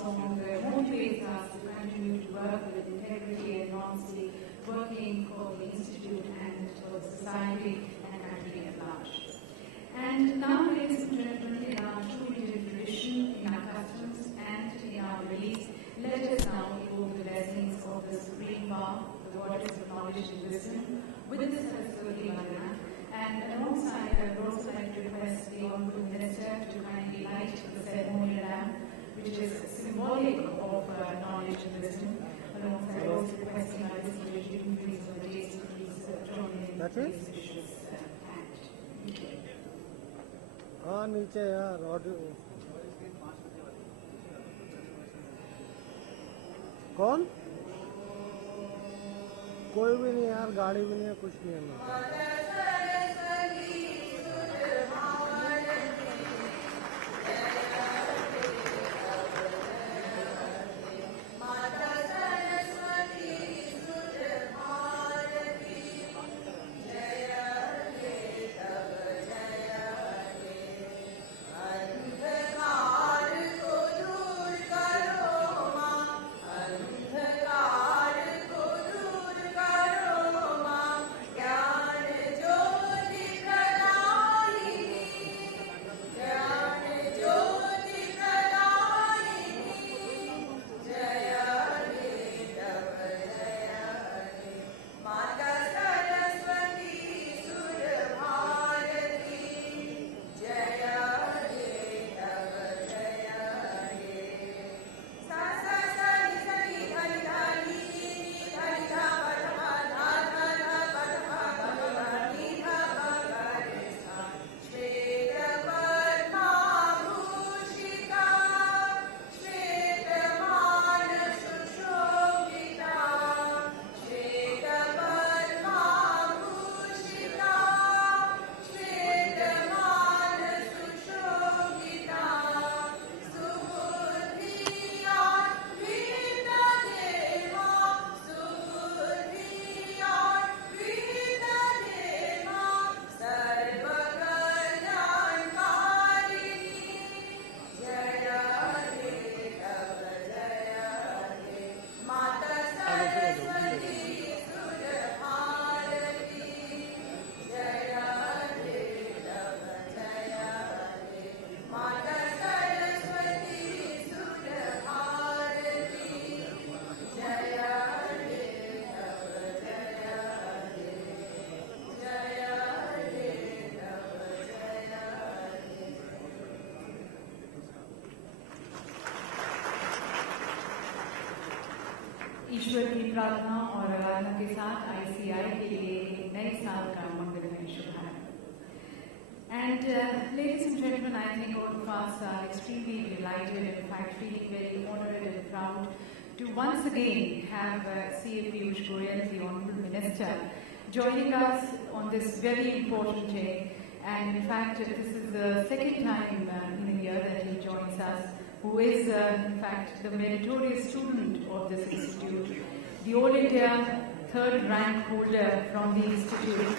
song motivates us to continue to work with integrity and honesty, working for the Institute and for the society and country at large. And now, ladies and gentlemen, in our true Indian tradition, in our customs and in our beliefs, let us now evoke the blessings of the Supreme Power, the Goddess of Knowledge and Wisdom, with the Saraswati Vandana. And alongside, I would also like to request the Honourable Minister to kindly light the ceremonial lamp, which is symbolic of knowledge and wisdom. Alongside, also requesting our distinguished dignitaries of the day to please join in this vicious act. हाँ नीचे यार audio कौन कोई भी नहीं यार गाड़ी भी नहीं है कुछ नहीं है ईश्वर की प्रार्थना और आराधना के साथ ICI के लिए एक नए साल का मंगलमय शुभारंभ. And ladies and gentlemen, I think all of us are extremely delighted and in fact feeling very honored and proud to once again have CA Piyush Goyal, the Honourable Minister, joining us on this very important day. And in fact, this is the second time in a year that he joins us, who is in fact the meritorious student of this institute, the All India third rank holder from the institute.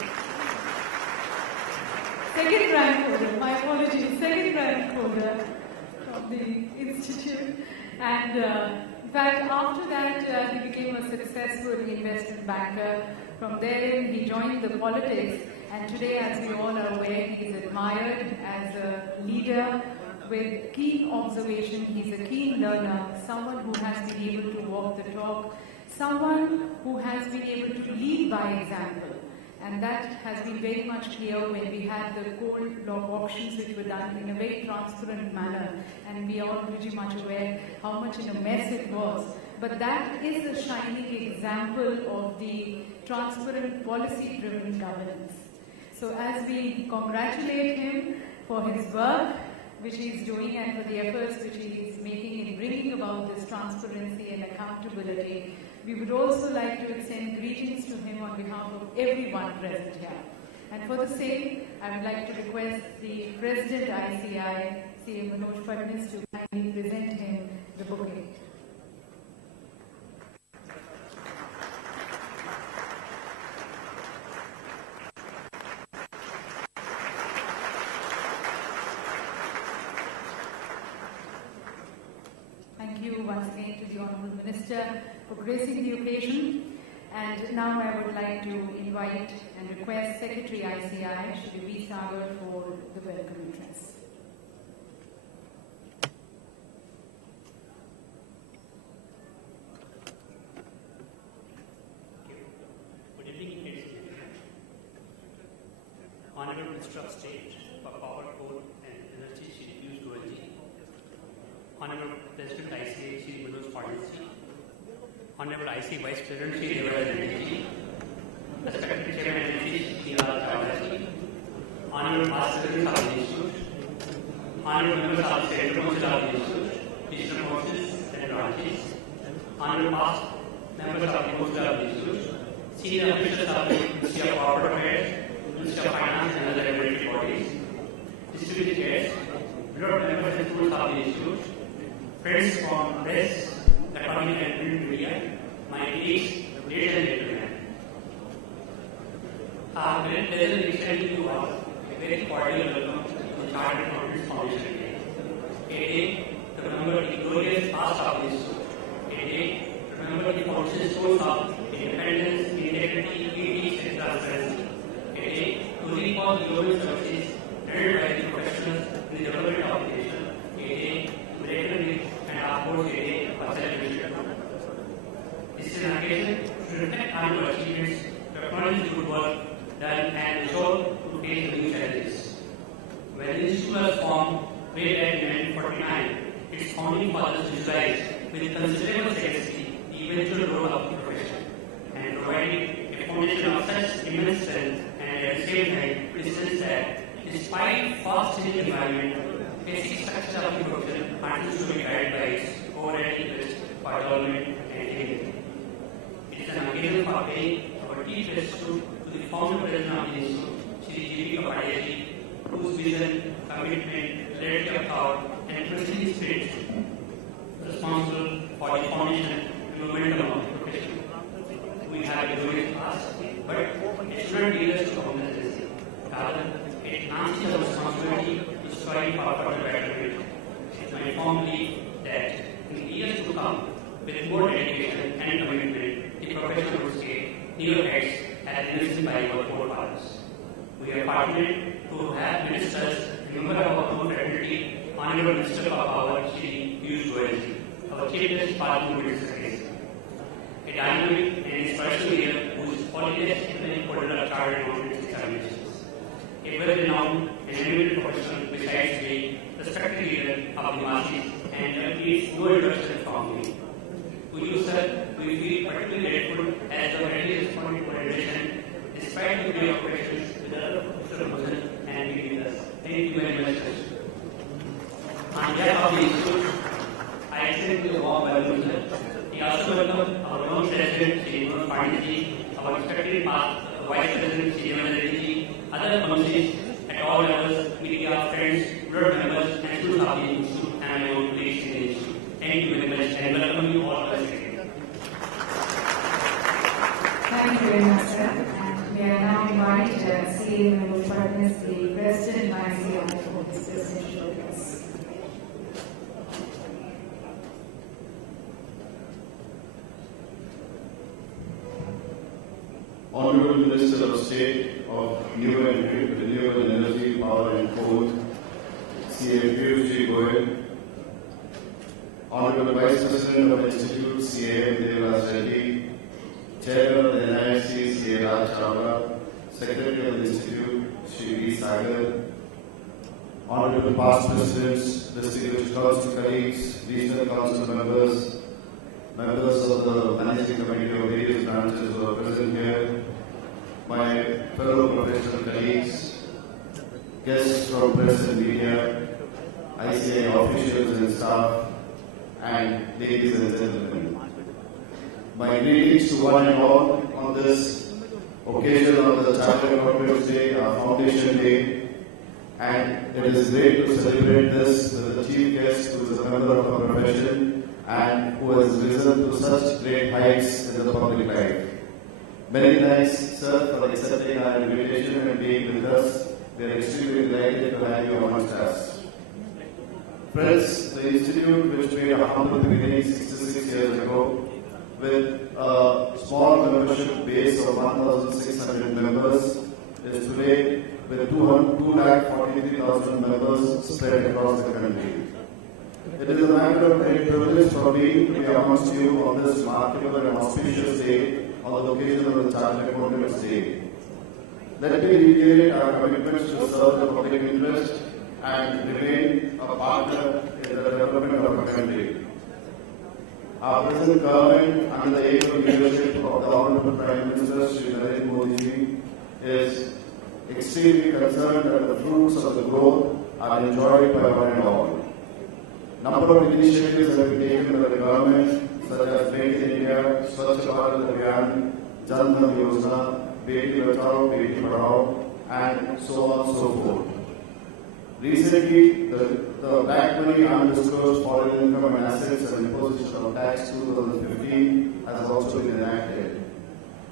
Second rank holder, my apologies, second rank holder from the institute. And in fact, after that, he became a successful investment banker. From there, he joined the politics. And today, as we all are aware, he is admired as a leader with keen observation. He's a keen learner, someone who has been able to walk the talk, someone who has been able to lead by example. And that has been very much clear when we had the coal block auctions which were done in a very transparent manner. And we are all pretty much aware how much in a mess it was. But that is a shining example of the transparent policy-driven governance. So as we congratulate him for his work, which he is doing, and for the efforts which he is making in bringing about this transparency and accountability, we would also like to extend greetings to him on behalf of everyone present here. And for the same, I would like to request the President ICI, CA Manoj Fadnis, to kindly present him the bouquet. Thank thank you once again to the Honourable Minister for gracing the occasion. And now I would like to invite and request Secretary ICI, Shri V. Sagar, for the welcome address. Good evening, ladies and gentlemen. Honourable Minister of State for Power, Coal and Energy, Shri Piyush Goyal ji, Honourable President ICA, Shri Manoj Patil ji, Honourable IC Vice President, Shri Devaraj Reddy ji, Respected Chairman MD, Shri Raj Chawla ji, Honourable Past Presidents of the Institute, Honourable Members of the Central Council of the Institute, Digital Courses and Branches, Honourable Past Members of the Council of the Institute, Senior officials of the Ministry of Corporate Affairs, Ministry of Finance and other regulatory bodies, distinguished guests, beloved members and students of the Institute, friends from press, electronic and print media, my colleagues, ladies and gentlemen. I am very pleasant extending you all a very cordial welcome to the Chartered Accountants Foundation Day. A day to remember the glorious past of the Institute. A day to remember the foundation's source of independence, integrity, unity, and transparency. A day to recall the global services rendered by the professionals in the development of the nation. A day to recognize and uphold a day of celebration. This is an occasion to reflect on your achievements, to acknowledge the good work done, and ensure to face the new challenges. When the Institute was formed way back in 1949, its founding fathers visualized with considerable sagacity the eventual role of the profession and provided a foundation of such immense strength and at the same time presence that despite fast-changing environment, basic structure of the profession continues to be guided by its overall interest for development and dignity. It is an occasion for paying our deep gratitude to the founder president of the Institute, Shri G.V. Kapadia, whose vision, commitment, clarity of thought, and personal spirit is responsible for the foundation and momentum of the profession. We have a glorious past, but it should not lead us to complacency. Rather, it enhances our responsibility to strive for further betterment. It is my firm belief that in the years to come, with more dedication and commitment, the profession will scale new heights as envisioned by our forefathers. We are fortunate to have ministers, member of our own fraternity, Honourable Minister of Power, Shri Piyush Goyal ji, our Chief Justice Parliament Minister, a dynamic and inspirational leader who is polished and holder of chartered accountants examinations. A well-renowned and eminent professional besides being respected leader of the masses and please no introduction from me. To you, sir, we feel particularly grateful as the readily responded to our invitation despite the delay of questions with other professionals and meeting us. Thank you very much, sir. On behalf of the Institute, I extend you a warm welcome, sir. We also welcome our own President, Shri Manoj Patil ji, our respected Vice President, Shri Devaraj Reddy ji, other committees at all levels, media, friends, board members, and students of the Institute, and my own colleagues in the Institute. Thank you very much, and welcome you all once again. Thank you very much, sir. And we are now invited CA Manoj Patil, the President and ICI, for this presidential address. Honourable Minister of State of New and Renewable Energy, Power and Coal, CA Piyush Goyal, Honourable Vice President of the Institute, CA Devaraj Reddy, Chair of the NIC, CA Raj Chawla, Secretary of the Institute, Shri V. Sagar, Honourable Past Presidents, distinguished council colleagues, regional council members, members of the Managing Committee of various branches who are present here, my fellow professional colleagues, guests from press and media, ICA officials and staff, and ladies and gentlemen. My greetings to one and all on this occasion of the Chartered Accountants Day, our Foundation Day, and it is great to celebrate this with the chief guest who is a member of our profession and who has risen to such great heights in the public life. Many thanks, sir, for accepting our invitation and being with us. We are extremely delighted to have you amongst us. Friends, the institute, which made a humble beginning 66 years ago, with a small membership base of 1,600 members, is today with 243,000 members spread across the country. It is a matter of great privilege for me to be amongst you on this remarkable and auspicious day on the occasion of the Chartered Accountants Day. Let me reiterate our commitments to serve the public interest and remain a partner in the development of our country. Our present government, under the able leadership of the Honorable Prime Minister Shri Narendra Modi is extremely concerned that the fruits of the growth are enjoyed by one and all. Number of initiatives have been taken by the government, such as Make in India, Swachh Bharat Abhiyan, Jan Dhan Yojana, Beti Bachao, Beti Padhao, and so on and so forth. Recently, the Black Money Undisclosed Foreign Income and Assets and Imposition of Tax 2015 has also been enacted.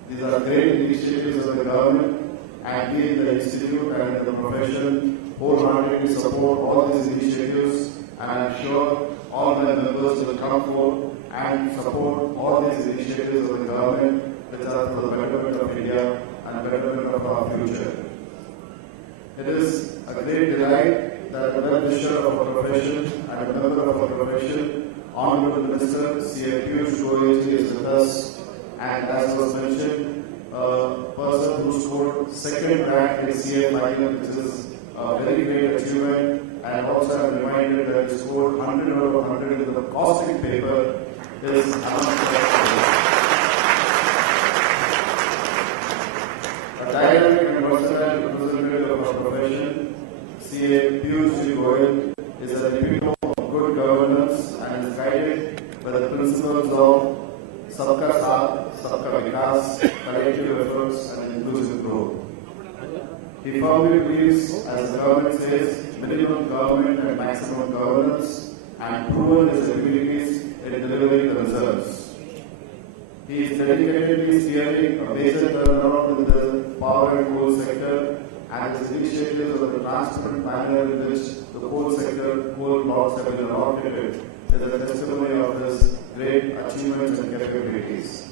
These are great initiatives of the government, and we in the Institute and in the profession wholeheartedly support all these initiatives, and I am sure all my members will come forward and support all these initiatives of the government which are for the betterment of India and betterment of our future. It is a great delight that a well-wisher of our profession and a member of our profession, Honorable Minister C.A. Piyush Goyal is with us, and as was mentioned, a person who scored second rank in CA final, which is a very great achievement, and also I'm reminded that he scored 100 out of 100 in the costing paper, is a dynamic and versatile representative of our profession. C.A. Piyush Goyal is a epitome of good governance and is guided by the principles of Sabka Saath, Sabka Vikas, collective efforts and inclusive growth. He firmly believes, as the government says, minimum government and maximum governance, and proven his abilities in delivering the results. He is dedicatedly steering a major turnaround in the power and coal sector, and his initiatives of the transparent manner in which the coal sector, coal blocks have been allocated is a testimony of his great achievements and capabilities.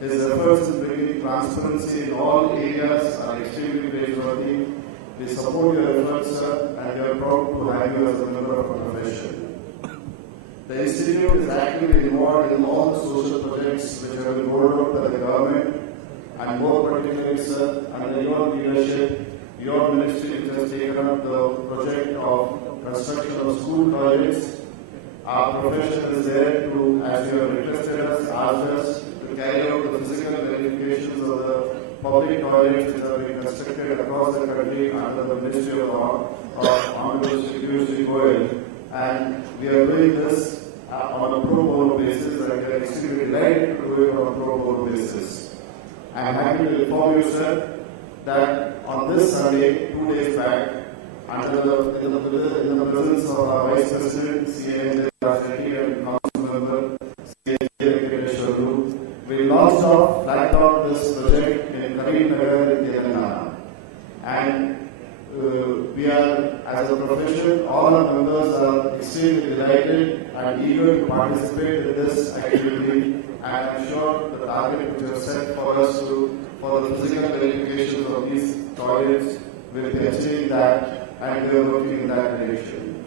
His efforts in bringing transparency in all areas are extremely praiseworthy. We support your efforts, sir, and we are proud to have you as a member of our profession. The Institute is actively involved in all the social projects which have been rolled out by the government, and more particularly, sir, under your leadership, your ministry which has taken up the project of construction of school toilets. Our profession is there to, as you have requested us, asked us, to carry out the physical verifications of the public toilets which are being constructed across the country under the Ministry of Honorable Shri Piyush Goyal, and we are doing this on a pro bono basis, and we are extremely delighted to do it on a pro bono basis. I am happy to inform you, sir, that on this Sunday, 2 days back, in the presence of our Vice President, C.A. Rajati, and Council Member, C.A. we launched off, flagged out this project in Karimnagar in Telangana. And we are, as a profession, all our members are extremely delighted and eager to participate in this activity. And I am sure the target which was set for us for the physical verifications of these toilets will be achieving that, and we are working in that direction.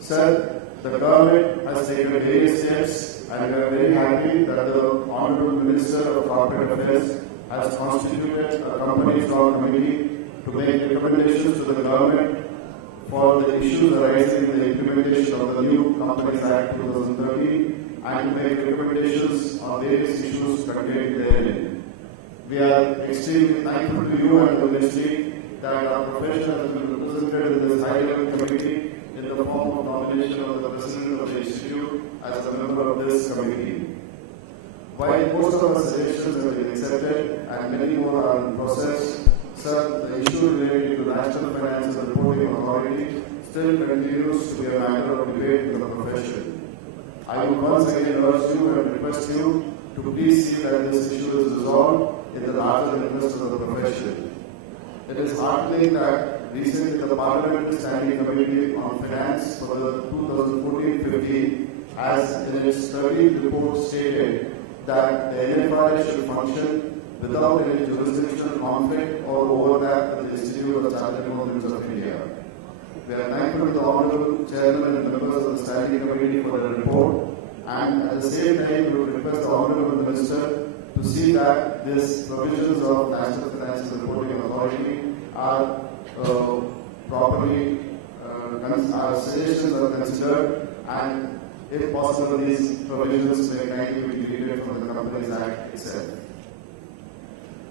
Sir, the government has taken various steps, and we are very happy that the Honorable Minister of Corporate Affairs has constituted a company law committee to make recommendations to the government for the issues arising in the implementation of the new Companies Act 2013 and to make recommendations on various issues contained therein. We are extremely thankful to you and the ministry that our profession has been represented in this high-level committee in the form of nomination of the President of the Institute as a member of this committee. While most of our suggestions have been accepted and many more are in process, sir, the issue related to the National Finance and Reporting Authority still continues to be a matter of debate in the profession. I would once again urge you and request you to please see that this issue is resolved in the larger interest of the profession. It is heartening that recently the Parliamentary Standing Committee on Finance for the 2014-15 has in its study report stated that the NFI should function without any jurisdictional conflict or overlap with the Institute of Chartered Accountants of India. We are thankful to the Honorable Chairman and members of the Standing Committee for the report, and at the same time we would request the Honorable Minister to see that these provisions of National Financial Reporting Authority are properly, our suggestions are considered, and if possible these provisions may kindly be deleted from the Companies Act itself.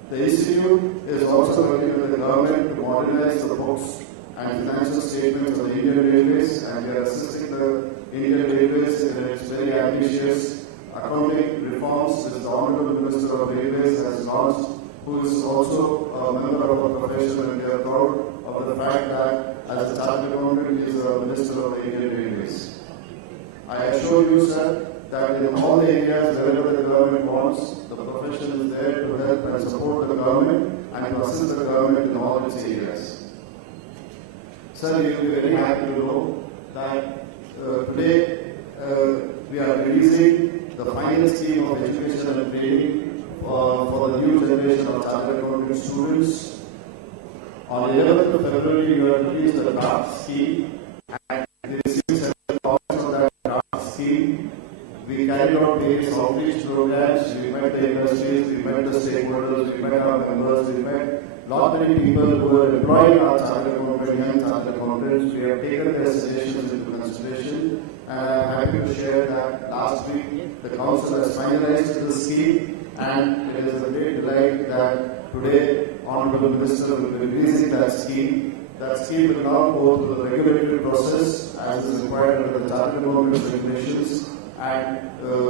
The Institute is also working with the government to modernize the books and financial statements of the Indian Railways, and we are assisting the Indian Railways in its very ambitious accounting reforms which the Honorable Minister of Railways has launched, who is also a member of our profession, and we are proud of the fact that as a chartered accountant he is a Minister of the Indian Railways. I assure you, sir, that in all the areas wherever the government wants, the profession is there to help and support the government and to assist the government in all its areas. Sir, you will be very happy to know that today we are releasing the final scheme of education and training for the new generation of chartered accountant students. On 11th of February, we have released the draft scheme, and we received several copies of that draft scheme. We carried out various outreach programs. We met the industries, we met the stakeholders, we met our members, we met lot many people who are employing our chartered accountants. We have taken their suggestions into consideration, and I am happy to share that last week the Council has finalized the scheme, and it is a great delight that today Honorable Minister will be releasing that scheme. That scheme will now go through the regulatory process as is required under the chartered accountants regulations, and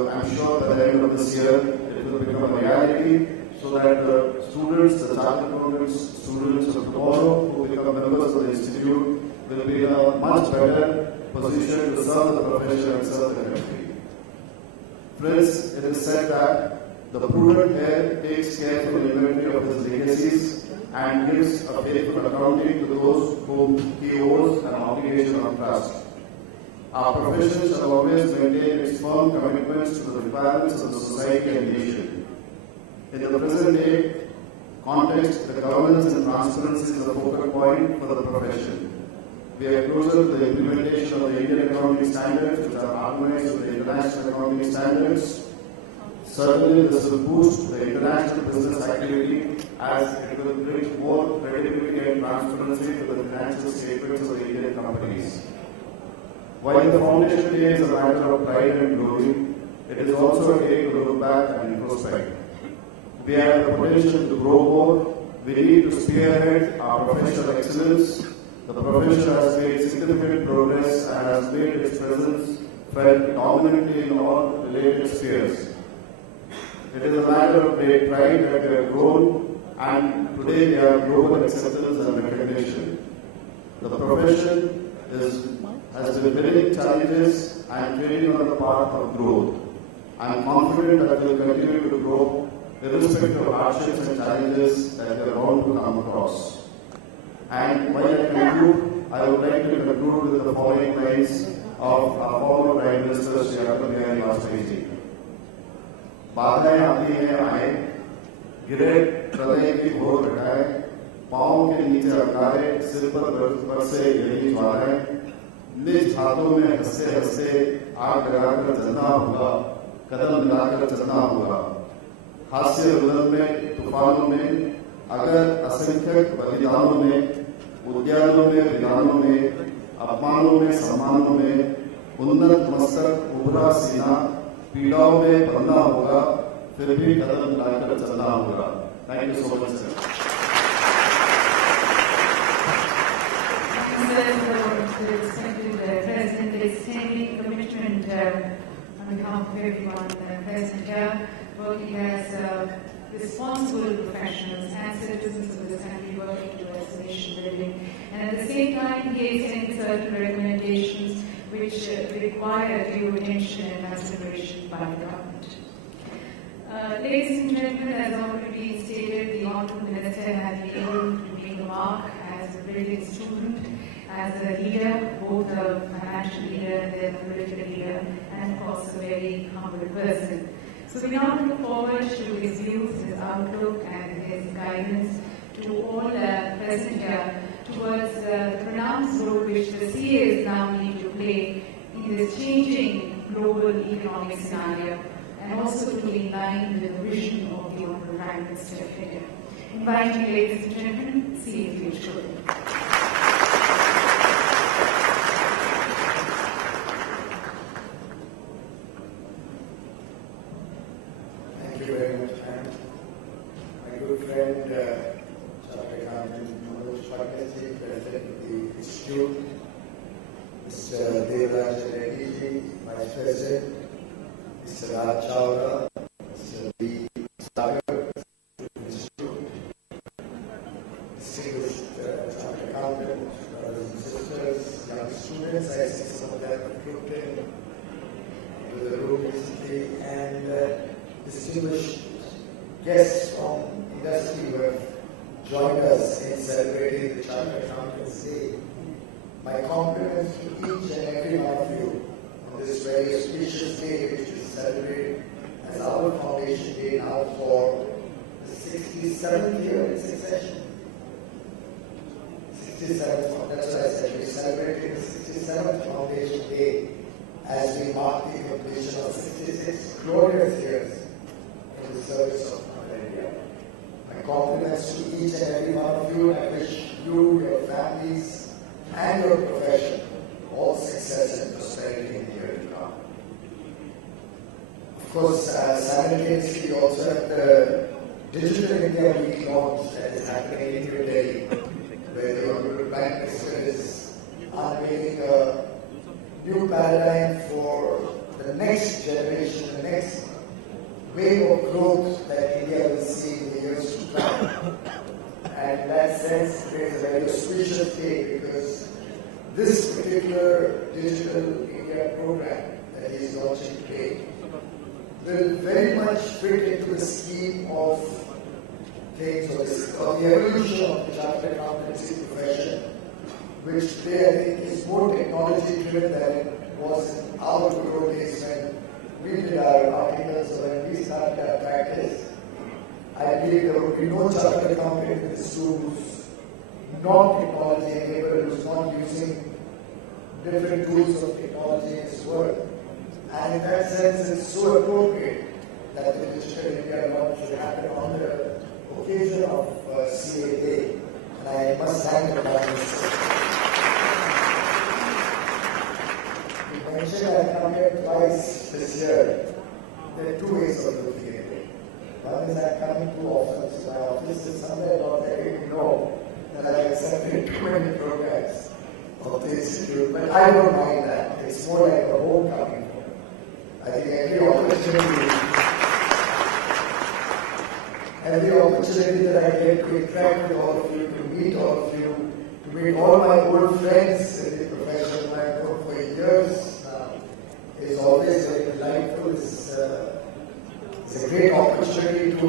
I am sure by the end of this year it will become a reality, so that the students, the chartered accountants, students of tomorrow who become members of the Institute will be in a much better position to serve the profession and serve the country. Friends, it is said that the prudent heir takes careful inventory of his legacies and gives a faithful accounting to those whom he owes an obligation of trust. Our profession shall always maintain its firm commitments to the requirements of the society and nation. In the present day context, the governance and transparency is the focal point for the profession. We are closer to the implementation of the Indian accounting standards, which are harmonized with the international accounting standards. Certainly, this will boost the international business activity as it will bring more credibility and transparency to the financial statements of the Indian companies. While the foundation day is a matter of pride and glory, it is also a day to look back and introspect. We have the potential to grow more. We need to spearhead our professional excellence. The profession has made significant progress and has made its presence felt dominantly in all related spheres. It is a matter of great pride that we have grown, and today we have global acceptance and recognition. The profession has been winning challenges and trading on the path of growth. I am confident that we will continue to grow irrespective of hardships and challenges that we are bound to come across. And while I conclude, I would like to conclude with the following lines of our former Prime Minister, Shri Atal Bihari Vajpayee ji. बाधाएं आती हैं आए, गिरे प्रलय की घोर घटाए, पांव के नीचे अकारे, सिर पर बरसे यही ज्वालाएं, निज हाथों में हंसते हंसते आग लगाकर चलना होगा, कदम मिलाकर चलना होगा। हास्य रुदन में, तूफानों में, अगर असंख्यक बलिदानों में, उद्यानों में, विधानों में, अपमानों में, सम्मानों में, उन्नत मस्तक उभरा सीना, पीड़ाओं में बंधा होगा, फिर भी कदम मिलाकर चलना होगा। Thank you so much sir. President extending commitment on behalf of everyone present here, working as responsible professionals and citizens of this country working towards nation building. And at the same time, he extends certain recommendations which require due attention and consideration by the government. Ladies and gentlemen, as already stated, the Honourable Minister has been able to make a mark as a brilliant student, as a leader, both a financial leader and a political leader, and of course a very humble person. So we now look forward to his views, his outlook and his guidance to all present here towards the pronounced role which the CAs now need to play in this changing global economic scenario, and also to be in line with the vision of the Honorable Prime Minister of India. Inviting ladies and gentlemen, CA Piyush Goyal. Thank you very much, ma'am. My good friend, Chartered Accountant Manoj Bhattacharya, President of the Institute, Mr. Devraj Reddy, Vice President, Mr. Raj Chawla, Mr. B. Sagar, Institute, distinguished Chartered Accountants, brothers and sisters, young students, I see some of them recruited into the room recently, and distinguished guests from industry who have joined us in celebrating the Chartered Accountants Day. My compliments to each and every one of you on this very auspicious day, which is celebrated as our Foundation Day now for the 67th year in succession. 67th, that's what I said, we celebrated the 67th Foundation Day as we mark the completion of 66 glorious years in the service of India. My compliments to each and every one of you. I wish you, your families, and your profession all success and prosperity in the year to come. Of course, simultaneously, we also have the Digital India Week launch that is happening in New Delhi, where the Honorable Prime Minister is unveiling a new paradigm for the next generation, the next wave of growth that India will see in the years to come. And in that sense, it is a very auspicious day because this particular Digital India program that he is launching today will very much fit into the scheme of things, or the evolution of the chartered accountancy profession, which today I think is more technology driven than it was in our good old days when we did our articles or when we started our practice. I believe there would be no chartered accountant in this room who's not technology enabled, who's not using different tools of technology in his work. And in that sense, it's so appropriate that the Digital India launch should happen on the occasion of CA Day. And I must thank the Prime Minister. You mentioned I come here twice this year. There are two ways of looking at it. One is I'm coming too often, so my office is somewhere not letting me know that I accepted too many programs of the Institute, but I don't mind that. It's more like a homecoming. I think every opportunity that I get to interact with all of you, to meet all of you, to meet all my old friends in the profession I've worked for years now, is always very delightful. It's a great opportunity to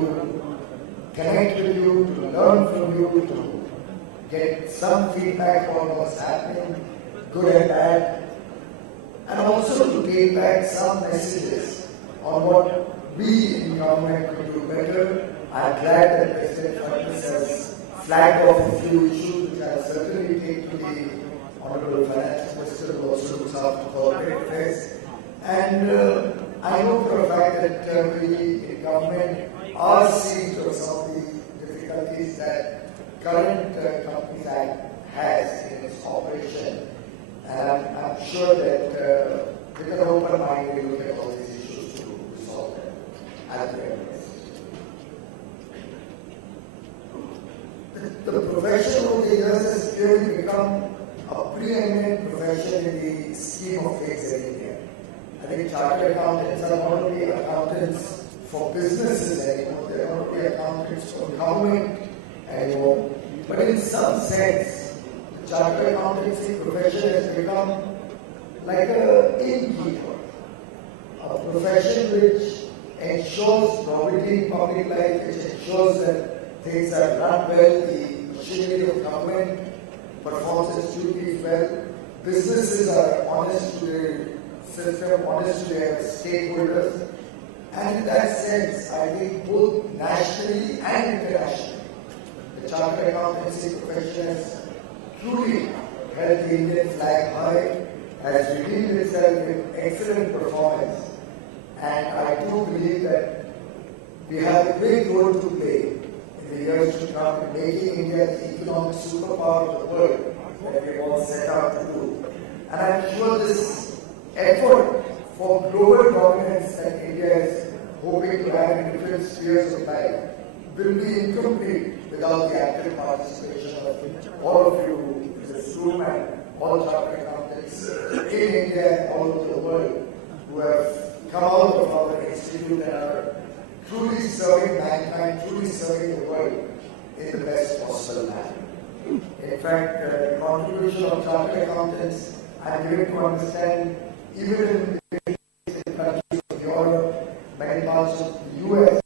connect with you, to learn from you, to get some feedback on what's happening, good and bad, and also to take back some messages on what we in government could do better. I'm glad that President Fadnis has flagged off a few issues which I'll certainly take to the Honorable Finance Minister, who also looks after corporate affairs. And I know for a fact that we in government are seeing some of the difficulties that current Companies Act has in its operation. And I'm sure that with an open mind we look at all these issues to resolve them as well. The profession over the years has clearly become a preeminent profession in the scheme of things in India. I think chartered accountants are not only accountants for businesses anymore, they are not only accountants for government anymore, but in some sense, the chartered accountancy profession has become like an innkeeper, a profession which ensures probity in public life, which ensures that things are run well, the machinery of government performs its duties well, businesses are honest to their system, honest to their stakeholders, and in that sense, I think both nationally and internationally, the chartered accountancy profession has truly held the Indian flag high, has redeemed itself with excellent performance, and I do believe that we have a great role to play in the years to come in making India the economic superpower of the world that we all set out to do. And I'm sure this effort for global dominance that India is hoping to have in different spheres of life will be incomplete without the active participation of all of you in this room and all chartered accountants in India and all over the world who have come out of our institute and are truly serving mankind, truly serving the world in the best possible manner. In fact, the contribution of chartered accountants, I'm able to understand, even in the countries of Europe, many parts of the US,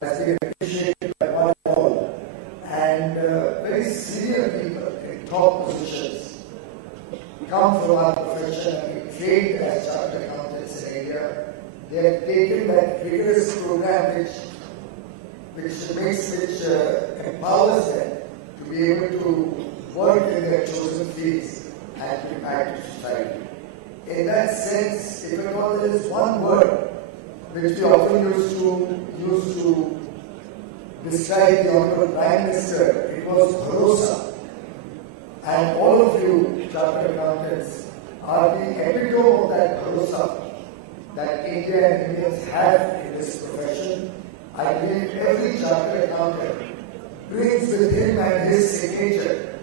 has been appreciated by one and all. And very senior people in top positions come from our profession and be trained as chartered accountants in India. They have taken that rigorous program which empowers them to be able to work in their chosen fields and to impact society. In that sense, if at all there is one word which we often use to describe the Honorable Prime Minister, it was bharosa. And all of you chartered accountants are the epitome of that bharosa that India and Indians have in this profession. I believe every chartered accountant brings with him and his signature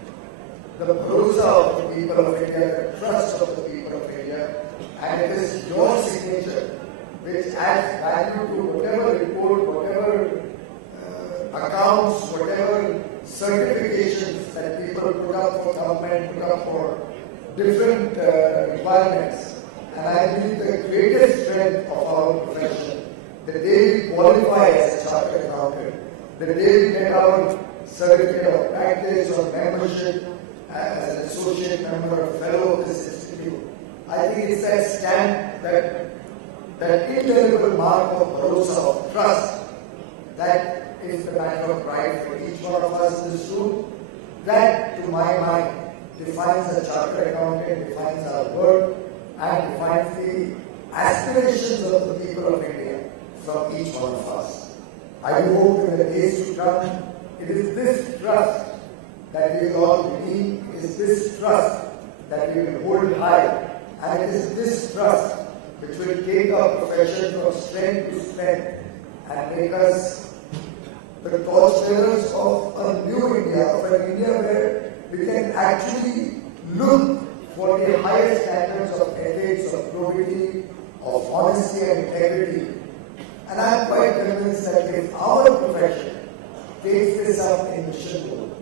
the bharosa of the people of India, the trust of the people of India, and it is your signature which adds value to whatever report, whatever accounts, whatever certifications that people put up for government, put up for different requirements. And I believe the greatest strength of our profession, the day we qualify as a chartered accountant, the day we get our certificate of practice or membership as an associate member or fellow of this institute, I think it's that stamp, that indelible mark of bharosa, of trust, that is the matter of pride for each one of us in this room. That, to my mind, defines a chartered accountant, defines our work, and defines the aspirations of the people of India from each one of us. I hope in the days to come, it is this trust that we will all redeem, it is this trust that we will hold high, and it is this trust which will take our profession from strength to strength and make us the torchbearers of a new India, of an India where we can actually look for the highest standards of ethics, of probity, of honesty and integrity. And I am quite convinced that if our profession takes this up in mission mode,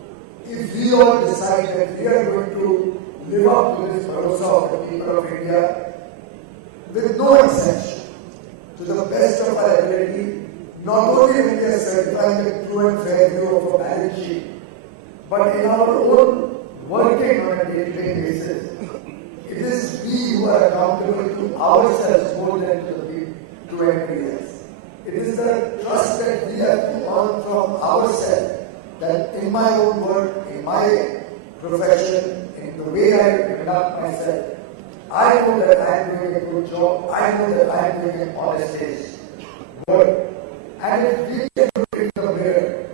if we all decide that we are going to live up to this bharosa of the people of India, with no exception, to the best of our ability, not only when we are certifying the true and fair view of a balance sheet, but in our own working on a day-to-day basis, it is we who are accountable to ourselves more than to anybody else. It is the trust that we have to earn from ourselves, that in my own work, in my profession, in the way I conduct myself, I know that I am doing a good job, I know that I am doing an honest day's work. And if we can look into the mirror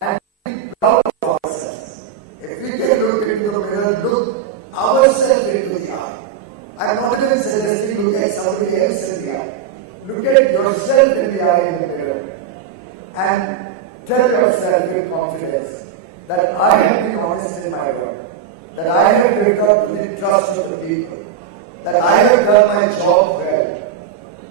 and be proud of ourselves, if we can look into the mirror, look ourselves into the eye. I am not even suggesting look at somebody else in the eye. Look at yourself in the eye in the mirror and tell yourself with confidence that I have been honest in my work, that I have lived up to the trust of the people, that I have done my job well,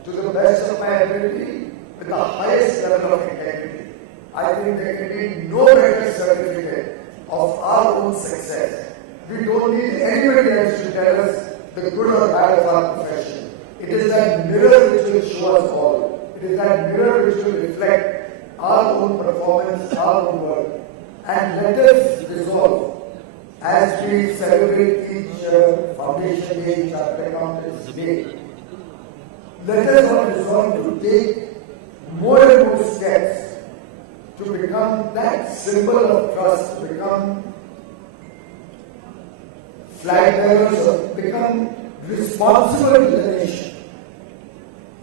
to the best of my ability, with the highest level of integrity. I think there can be no better certificate of our own success. We don't need anybody else to tell us the good or bad of our profession. It is that mirror which will show us all. It is that mirror which will reflect our own performance, our own work. And let us resolve as we celebrate each Foundation Day, Chartered Accountants Day, let us all resolve to take more and more steps to become that symbol of trust, to become flag bearers, or become responsible to the nation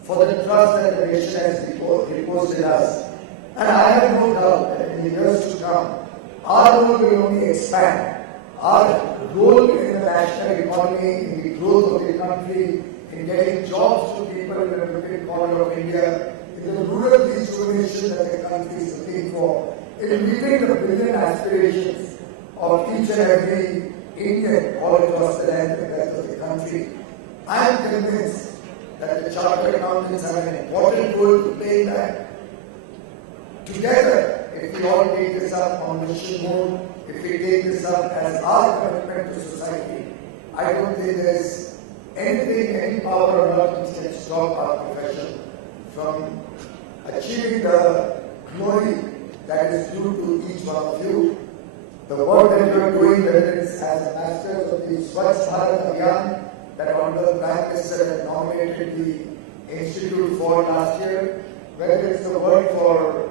for the trust that the nation has reposed in us. And I have no doubt that in the years to come, our role will only expand. Our role in the national economy, in the growth of the country, in getting jobs to people in the British corner of India, in the rural rejuvenation that the country is looking for, in meeting the billion aspirations of each and every Indian all across the land and the rest of the country. I am convinced that the Chartered Accountants have an important role to play in that. Together, if we all take this up on mission mode, if we take this up as our commitment to society, I don't think there is anything, any power on earth which can stop our profession from achieving the glory that is due to each one of you. The work that you are doing, whether it's as ambassadors of the Swachh Bharat Abhiyan that Honorable Prime Minister has nominated the Institute for last year, whether it's the work for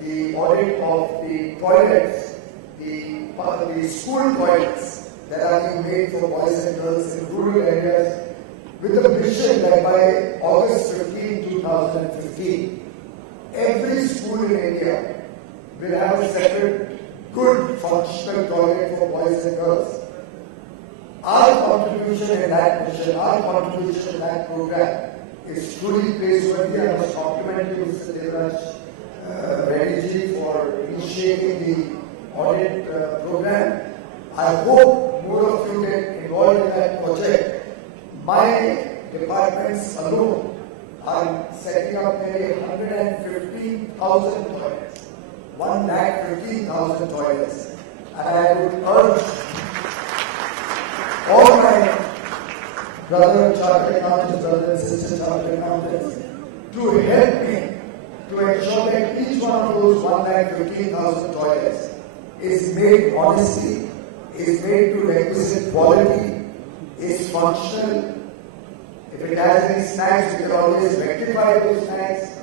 the audit of the toilets, the school toilets that are being made for boys and girls in rural areas, with the mission that by August 15, 2015, every school in India will have a separate, good, functional toilet for boys and girls. Our contribution in that mission, our contribution in that program is truly praiseworthy. I must compliment you, Mr. Devraj Reddy ji, for initiating the audit program. I hope more of you get involved in that project. My departments alone are setting up nearly 115,000 toilets, 1,15,000 toilets. And I would urge all my brother chartered accountants, brothers and sisters chartered accountants to help me to ensure that each one of those 1,15,000 toilets is made honestly, is made to requisite quality, is functional. If it has any snacks, we can always rectify those snacks,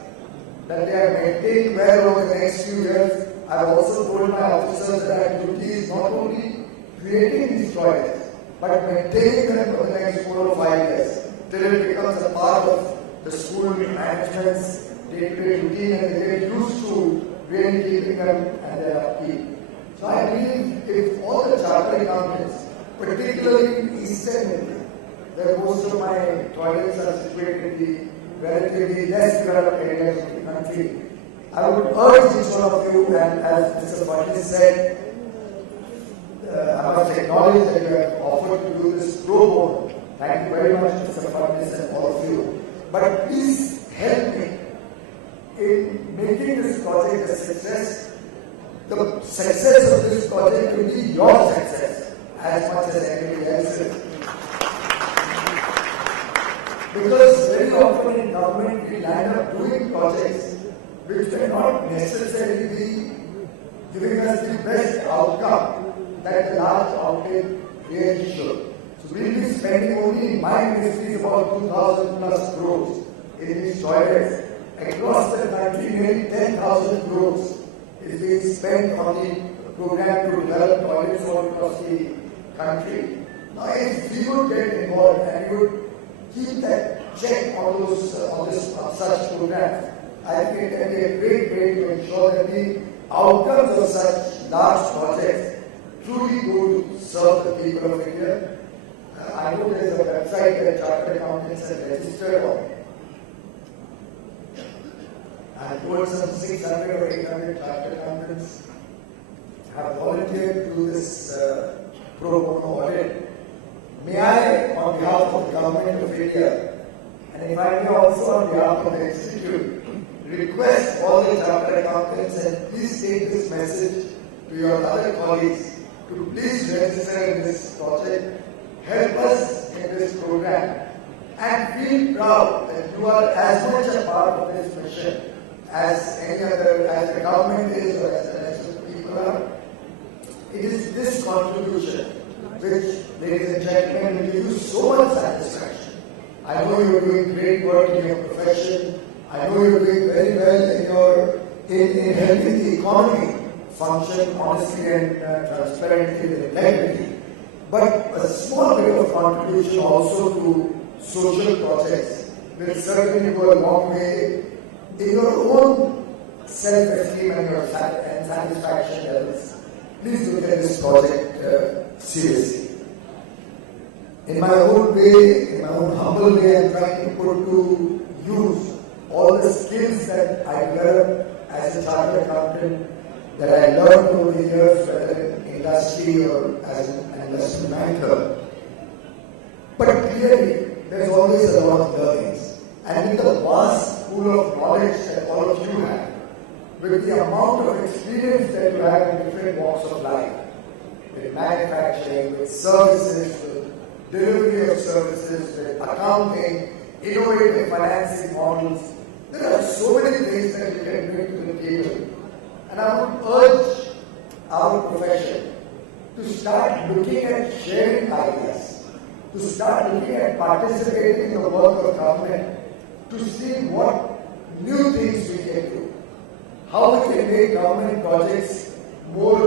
that they are maintained well over the next few years. I have also told my officers that our duty is not only creating these toilets, but maintaining them for the next 4 or 5 years, till it becomes a part of the school management's day-to-day routine and they get used to really keeping them and their upkeep. So I believe if all the chartered accountants, particularly in Eastern India, where most of my toilets are situated in the relatively less developed areas of the country, I would urge each one of you, and as Mr. Patil said, I must acknowledge that you have offered to do this pro bono. Thank you very much, Mr. Patil, and all of you. But please help me in making this project a success. The success of this project will be your success as much as anybody else's. Because very often in government we land up doing projects which may not necessarily be giving us the best outcome that the large outlay really should. So we'll be spending only in my ministry about 2,000 plus crores in these toilets. Across the country, nearly 10,000 crores is being spent on the program to develop toilets all across the country. Now, if we would get involved and we would keep that check on such programs, I think it can be a great way to ensure that the outcomes of such large projects truly go to serve the people of India. I know there is a website that chartered accountants have registered on. I told some 600 or 800 chartered accountants have volunteered to do this pro bono audit. May I, on behalf of the Government of India, and if I may also on behalf of the Institute, request all the chartered accountants and please take this message to your other colleagues to please register in this project, help us in this program, and feel proud that you are as much a part of this mission as any other, as the government is or as the rest of the people are. it is this contribution which, ladies and gentlemen, will give you so much satisfaction. I know you are doing great work in your profession. I know you are doing very well in helping the economy function honestly and transparently with integrity. But a small bit of contribution also to social projects will certainly go a long way in your own self-esteem and your satisfaction levels. Please look at this project seriously. In my own way, in my own humble way, I am trying to put to use all the skills that I developed as a chartered accountant, that I learned over the years, whether in industry or as an investment banker. But clearly, there is always a lot of learnings. And with the vast pool of knowledge that all of you have, with the amount of experience that you have in different walks of life, with manufacturing, with services, with delivery of services, with accounting, innovative financing models, there are so many things that you can bring to the table. And I would urge our profession to start looking at sharing ideas, to start looking at participating in the work of government, to see what new things we can do, how we can make government projects more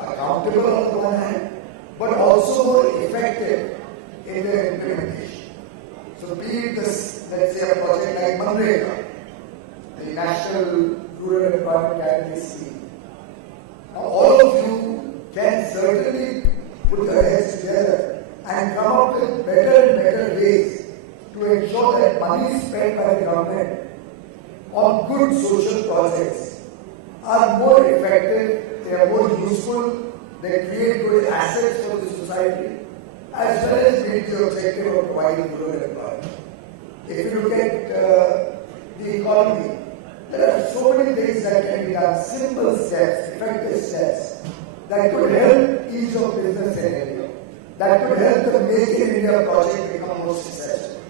accountable on the one hand, but also more effective in their implementation. So be it this, let's say, a project like Manrega, the National Rural Employment Guarantee Scheme. Now all of you can certainly put your heads together and come up with better and better ways to ensure that money spent by the government on good social projects are more effective, they are more useful, they create good assets for the society, as well as meet the objective of providing rural employment. If you look at the economy, there are so many things that can be done, simple steps, effective steps, that could help ease of business in India, that could help the Make in India project become more successful,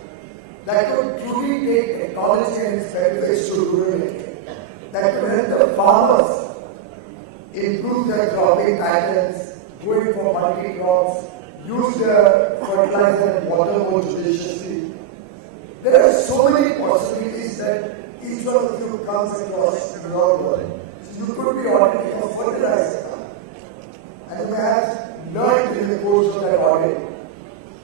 that could truly take technology and its benefits to rural India, that could help the farmers improve their cropping patterns, going for multi-crops, use their fertilizer and water more judiciously. There are so many possibilities that each one of you comes across in your world. So you could be auditing a fertilizer company. And you may have learned in the course of that audit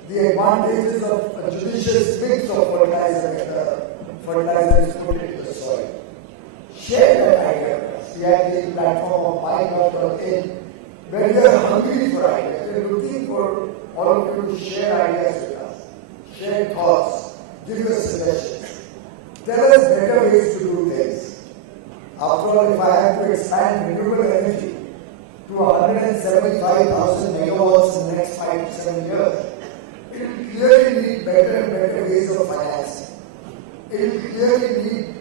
the advantages of a judicious mix of fertilizer and the fertilizer is put into the soil. Share that idea with us. We have the platform of MyGov.in where we are hungry for ideas. We are looking for all of you to share ideas with us, share thoughts, give us suggestions. Tell us better ways to do things. After all, if I have to expand renewable energy to 175,000 megawatts in the next 5 to 7 years, it will clearly need better and better ways of financing. It will clearly need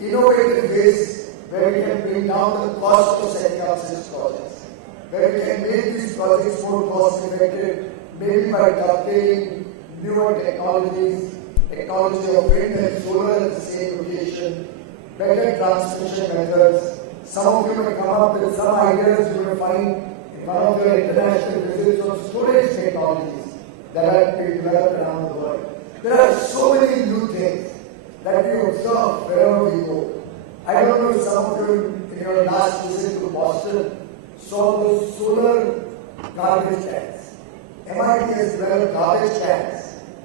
innovative ways where we can bring down the cost of setting up such projects, where we can make these projects more cost effective, maybe by dovetailing newer technologies, technology of wind and solar at the same location, better transmission methods. Some of you may come up with some ideas you may find in one of your international visits on storage technologies that are being developed around the world. There are so many new things that we observe wherever we go. I don't know if some of you in your last visit to Boston saw those solar garbage cans. MIT has developed garbage cans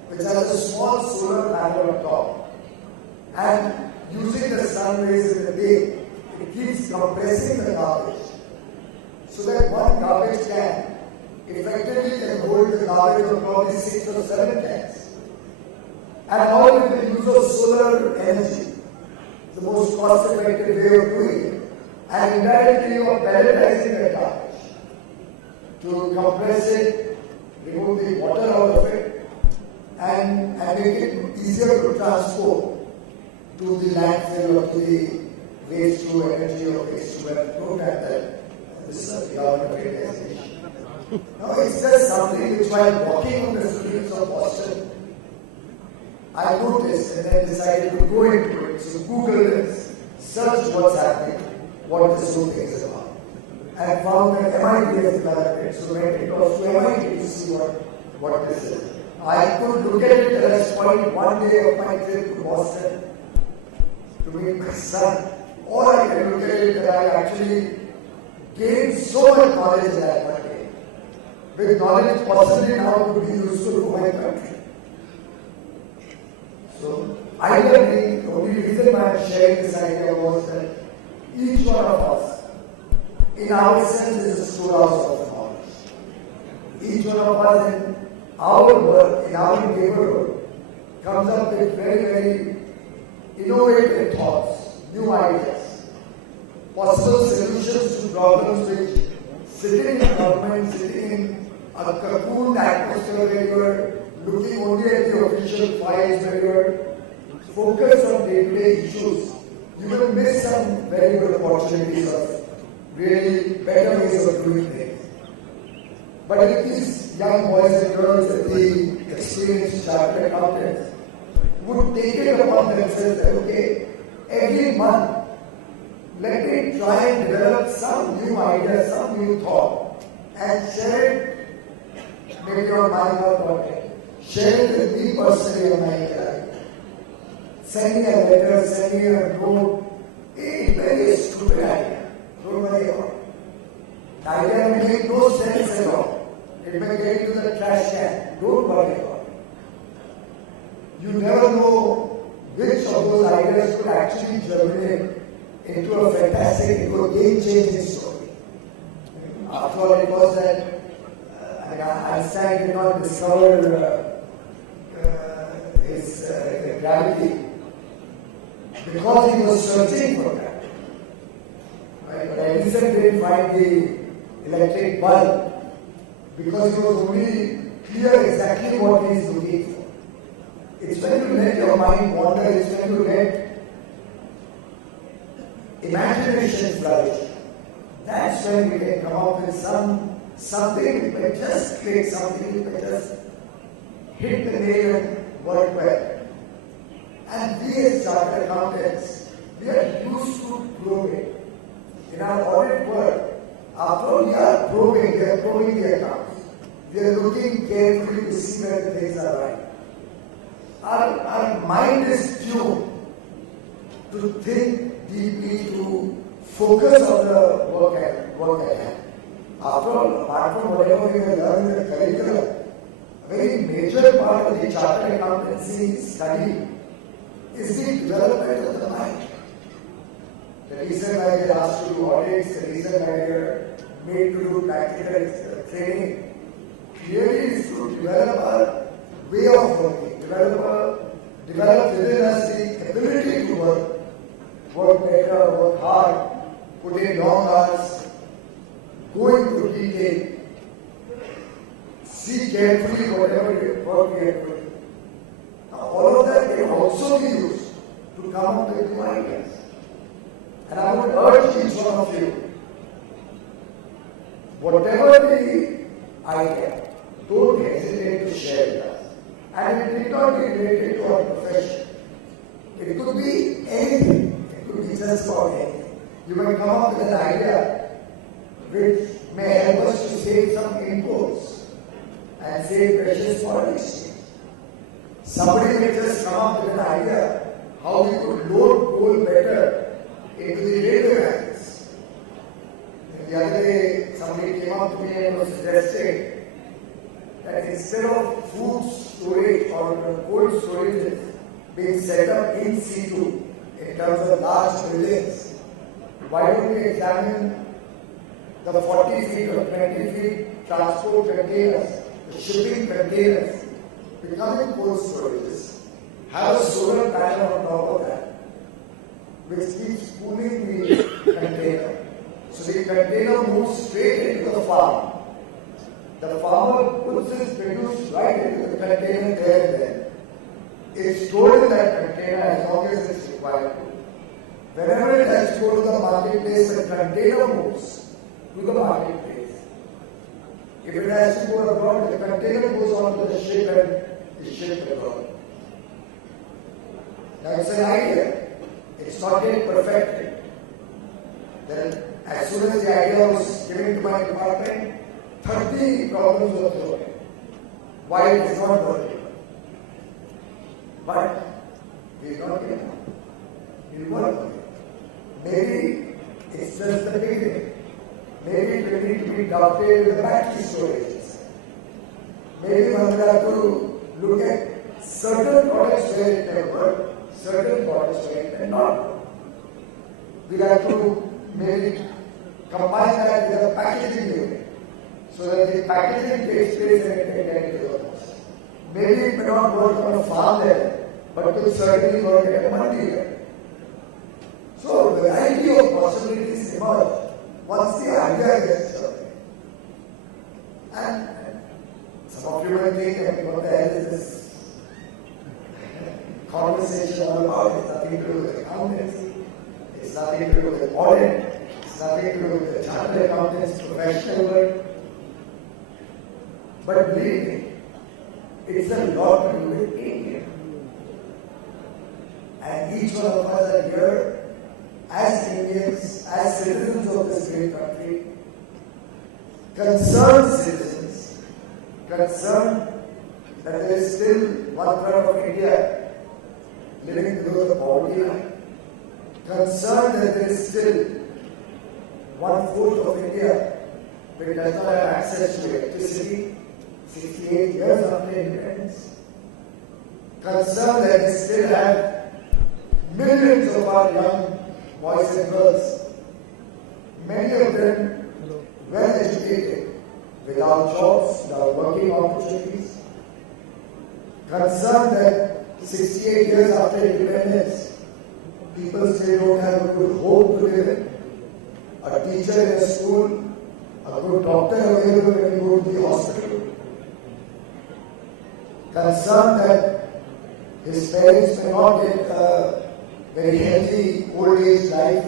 which has a small solar panel on top. And using the sun rays in the day, it keeps compressing the garbage. So that one garbage can effectively can hold the garbage of probably 6 or 7 cans. And all with the use of solar energy, the most cost-effective way of doing it. And indirectly you are pelletizing the garbage to compress it, remove the water out of it, and make it easier to transport to the landfill or to the waste to energy or waste to wealth program that this is a government organization. Now it's just something which while walking on the streets of Boston, I noticed and then decided to go into it. So Google this, search what's happening, what this whole thing is about. and found that MIT has developed it. So went across to MIT to see what this is. I could look at it as point one day of my trip to Boston to meet my son. Or I can look at it that I actually gained so much knowledge in that one day. With knowledge possibly now could be useful for my country. So either way, the only reason why I'm sharing this idea was that each one of us, in our sense, is a storehouse of knowledge. Each one of us in our work, in our neighborhood, comes up with very, very innovative thoughts, new ideas, possible solutions to problems which sitting in government, sitting in a cocoon atmosphere where you are looking only at the official files, where you are focused on day-to-day issues, you will miss some very good opportunities of really better ways of doing things. But if these young boys and girls, the experienced chartered accountants, would take it upon themselves that, okay, every month, let me try and develop some new idea, some new thought, and share it, maybe on my project, share it with me personally on my life. Send me a letter, send me a note, a very stupid idea. Don't worry about it. The idea may make no sense at all. It may get into the trash can. Don't worry about it. You never know which of those ideas could actually germinate into a fantastic, into a game-changing story. After all, it was that Einstein did not discover his gravity because he was searching for that. Right? But Edison didn't find the electric bulb because he was only clear exactly what he is looking for. It's when you let your mind wander, it's when you let imagination flourish. That's when we can come up with something that just click, something that just hit the nail and work well. And we as chartered accountants, we are used to probing. In our audit work, after all, we are probing the accounts. We are looking carefully to see whether things are right. Our mind is tuned to think deeply, to focus on the work at hand. After all, apart from whatever we have learned in the curriculum, a very major part of the chartered accountancy study is the development of the mind. The reason why they asked to do audits, the reason why they are made to do practical training, clearly is to develop a way of working, develop within us the ability to work better, work hard, put in long hours, go into detail, see carefully whatever work we are doing. Now, all of that can also be used to come up with new ideas. And I would urge each one of you, whatever the idea, don't hesitate to share with us. And it need not be related to our profession. It could be anything. It could be just about anything. You may come up with an idea which may help us to save some imports and save precious foreign exchange. Somebody may just come up with an idea how we could load coal better into the railway lines. The other day, somebody came up to me and was suggesting that instead of food storage or cold storage being set up in situ in terms of large buildings, why don't we examine the 40 feet or 20 feet transport containers, the shipping containers, becoming cold storages, have a solar panel on top of that, which keeps cooling the container. So the container moves straight into the farm. The farmer puts his produce right into the container there and then. It's stored in that container as long as it's required to. Whenever it has to go to the marketplace, the container moves to the marketplace. If it has to go abroad, the container goes onto the ship and is shipped abroad. Now it's an idea. It's not yet perfected. Then as soon as the idea was given to my department, 30 problems were thrown in. Why it is not working? But we will not give up. We will work on it. Maybe it's just the beginning. Maybe it will need to be dovetailed with the battery storages. Maybe one will have to look at certain products where it can work, certain products where it cannot work. We'll have to maybe combine that with a packaging unit so that the packaging takes place and it can get into the house. Maybe it may not work on a farm level, but it will certainly work at a mandi level. So, a variety of possibilities emerge once the idea gets started. And some of you may think, what the hell is this conversation all about? It's nothing to do with accountancy, it's nothing to do with audit, it's nothing to do with the chartered accountant's professional work. But believe me, it's a lot to do with India. And each one of us are here as Indians, as citizens of this great country, concerned citizens, concerned that there is still 1/3 of India living below the poverty line, concerned that there is still 1/4 of India which does not have access to electricity 68 years after independence, concerned that we still have millions of our young boys and girls, many of them well educated, without jobs, without working opportunities, concerned that 68 years after independence, people still don't have a good home to live in, a teacher in a school, a good doctor available when you go to the hospital, concerned that his parents may not get a very healthy old age life,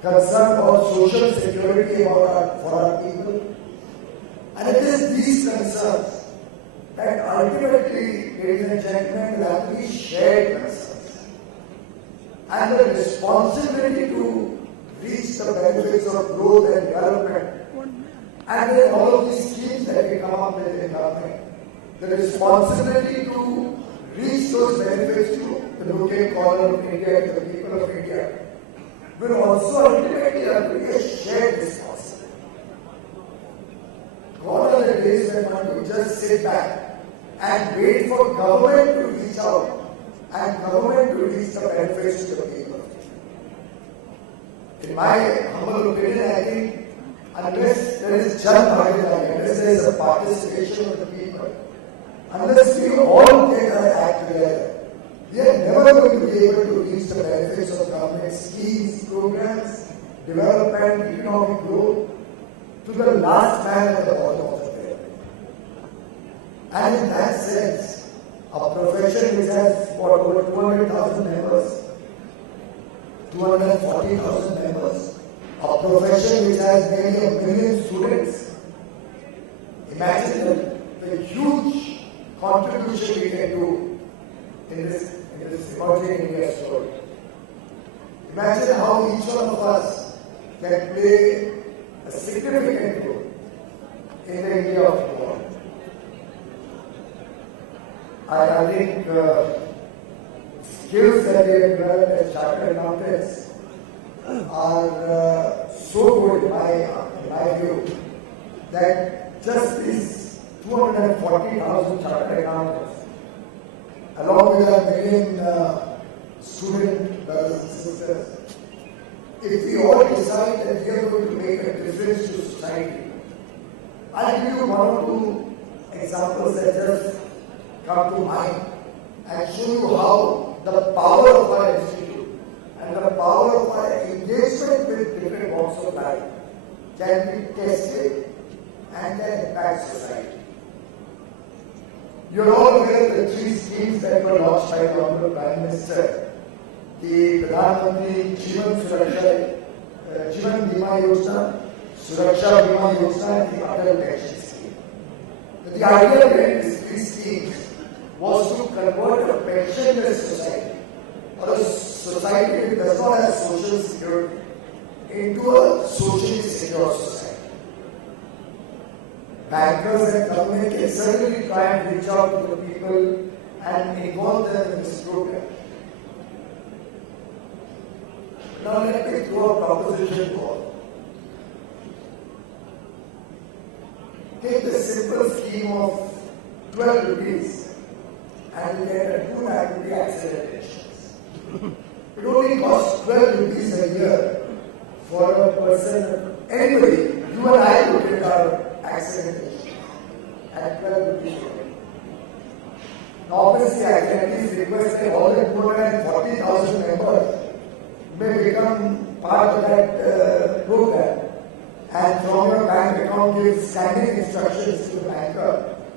concerned about social security for our people. And it is these concerns that ultimately, ladies and gentlemen, will have to be shared concerns. And the responsibility to reach the benefits of growth and development, and then all of these schemes that we come up with in government, the responsibility to reach those benefits to the local corner of India, to the people of India, will also ultimately have to be a shared responsibility. What are the days when one could just sit back and wait for government to reach out and government to reach the benefits to the people? In my humble opinion, I think unless there is Jan Bhagidari, unless there is a participation of the people, unless we all take our act together, we are never going to be able to reach the benefits of government schemes, programs, development, economic growth to the last man at the bottom of the pyramid. And in that sense, a profession which has over 200,000 members, 240,000 members, a profession which has nearly 1 million students, imagine the huge contribution we can do in this emerging India story. Imagine how each one of us can play a significant role in the India of tomorrow. I think skills that we have developed as chartered accountants are so good in my view that just these 240,000 chartered accountants, along with 1 million student brothers and sisters, if we all decide that we are going to make a difference to society, I'll give you 1 or 2 examples that just come to mind and show you how the power of our institute and the power of our engagement with different walks of life can be tested and can impact society. You're all aware of the 3 schemes that were launched by the Honorable Prime Minister, the Pradhan Mantri Jivan Bima Yojana, Suraksha Bima Yojana, and the Atal Pension Scheme. But the idea behind these 3 schemes was to convert a pensionless society, or a society that does not have social security, into a socially secure society. Bankers and government can certainly try and reach out to the people and involve them in this program. Now let me throw a proposition forward. Take the simple scheme of 12 rupees and you get a 2 lakh rupee accident insurance. It only costs 12 rupees a year for a person, anybody, you and I would get our accident insurance at 12 rupees a year. Now obviously I can please request that all the 240,000 members may become part of that program. And from your bank account give standing instructions to the banker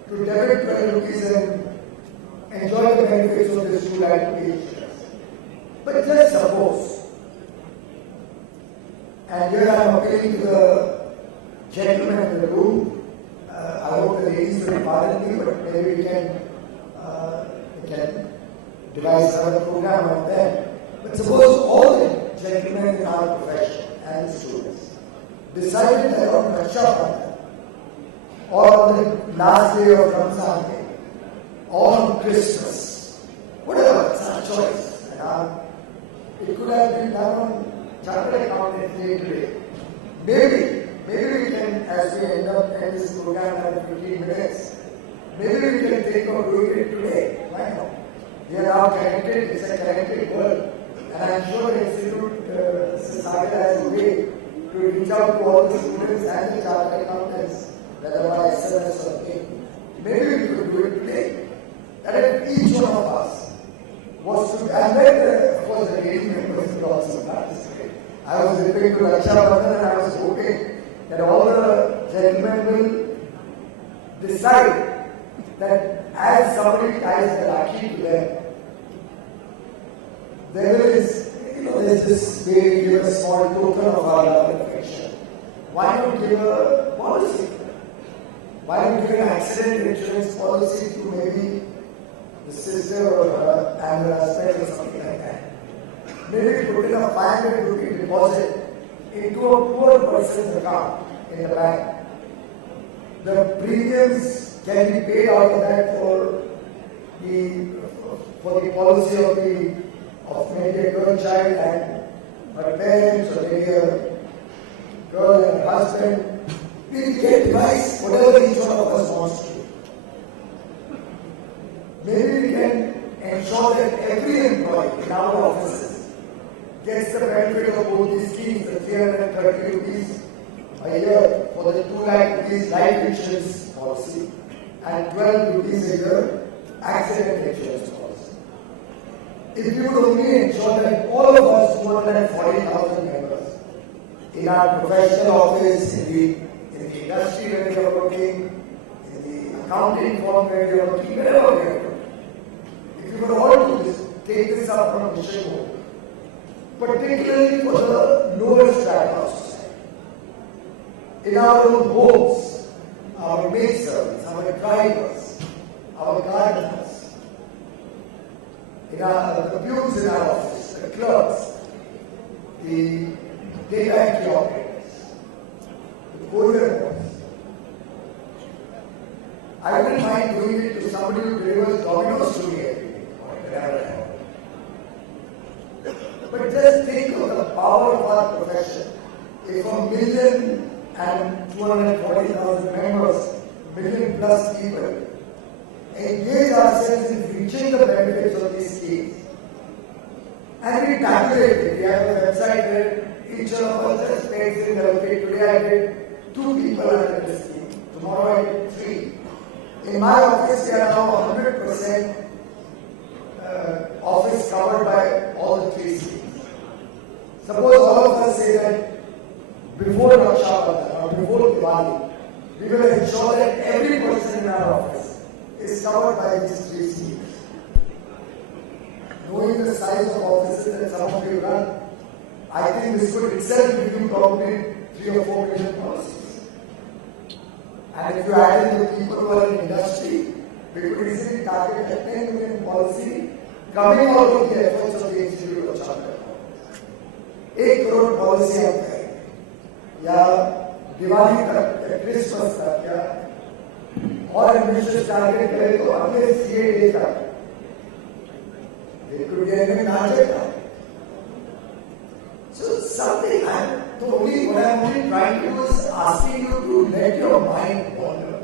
to debit 12 rupees and enjoy the benefits of this 2 lakh rupee insurance. But just suppose, and here I am appealing to the gentlemen in the room, I hope the ladies will pardon me, but maybe we can devise another program on them. But suppose all the gentlemen in our profession and the students decided that on Raksha Bandhan, or on the last day of Ramzan Day, or on Christmas, whatever, it's our choice. It could have been done on Chartered Accountant Day today. Maybe we can, as we end this program at 15 minutes, maybe we can think of doing it today. Why not? We are now connected, it's a connected world. And I'm sure the Institute Sagar has a way to reach out to all the students and the chartered accountants, whether by SMS or mail. Maybe we could do it today. That if each one of us was to, and then of course the lady members would also participate. I was referring to Raksha Bandhan and I was hoping that all the gentlemen will decide that as somebody ties the Rakhi to them, there's this way we give a small token of our love and affection. Why not give a policy? Why not give an accident insurance policy to maybe the sister or her and her husband or something like that? Maybe put in a 500 rupee deposit into a poor person's account in the bank. The premiums can be paid out of that for the policy of maybe a girl child and her parents, or maybe a girl and her husband. We can devise whatever each one of us wants to do. Maybe we can ensure that every employee in our offices gets the benefit of both these schemes, the 330 rupees a year for the 2 lakh rupees life insurance policy and 12 rupees a year accident insurance policy. If you would only ensure that all of us 240,000 members in our professional office, in the industry where we are working, in the accounting firm where we are working, wherever we are working, if you would all do this, take this up from a mission mode, particularly for the lower strata of society. In our own homes, our maid servants, our drivers, our gardeners, the pews in our office, the clerks, the data entry operators, the courier boys. I wouldn't mind doing it to somebody who delivers Domino's to me every week or whatever. But just think of the power of our profession. If 1,240,000 members, million plus people, engage ourselves in reaching the benefits of these schemes. And we tabulate it. We have a website where each one of us just pays in, okay, today I did 2 people under this scheme, tomorrow I did 3. In my office, we are now 100% office covered by all the 3 schemes. Suppose all of us say that before Raksha Bandhan or before Diwali, we will ensure that every person in our office is covered by these 3 schemes. Knowing the size of offices that some of you run, I think this could itself give you probably 3 or 4 million policies. And if you add in the people who are in industry, we could easily target a 10 million policy coming out of the efforts of the Institute of Chartered Accountants. 1 crore policy out there. या दिवाली तक या Christmas तक या और ambitious target करे तो अगले CA day तक it could be even larger. So something what I'm only trying to do is asking you to let your mind wander.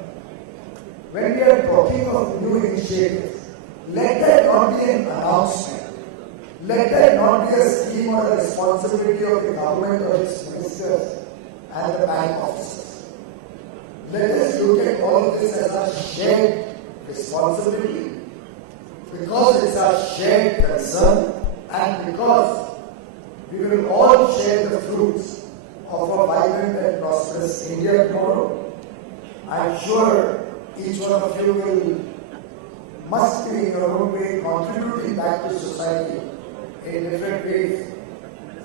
When we are talking of new initiatives, let that not be an announcement. Let that not be a scheme or a responsibility of the government or its ministers and the bank officers. Let us look at all of this as a shared responsibility, because it's our shared concern and because we will all share the fruits of a vibrant and prosperous India tomorrow. I'm sure each one of you must be in your own way contributing back to society in different ways.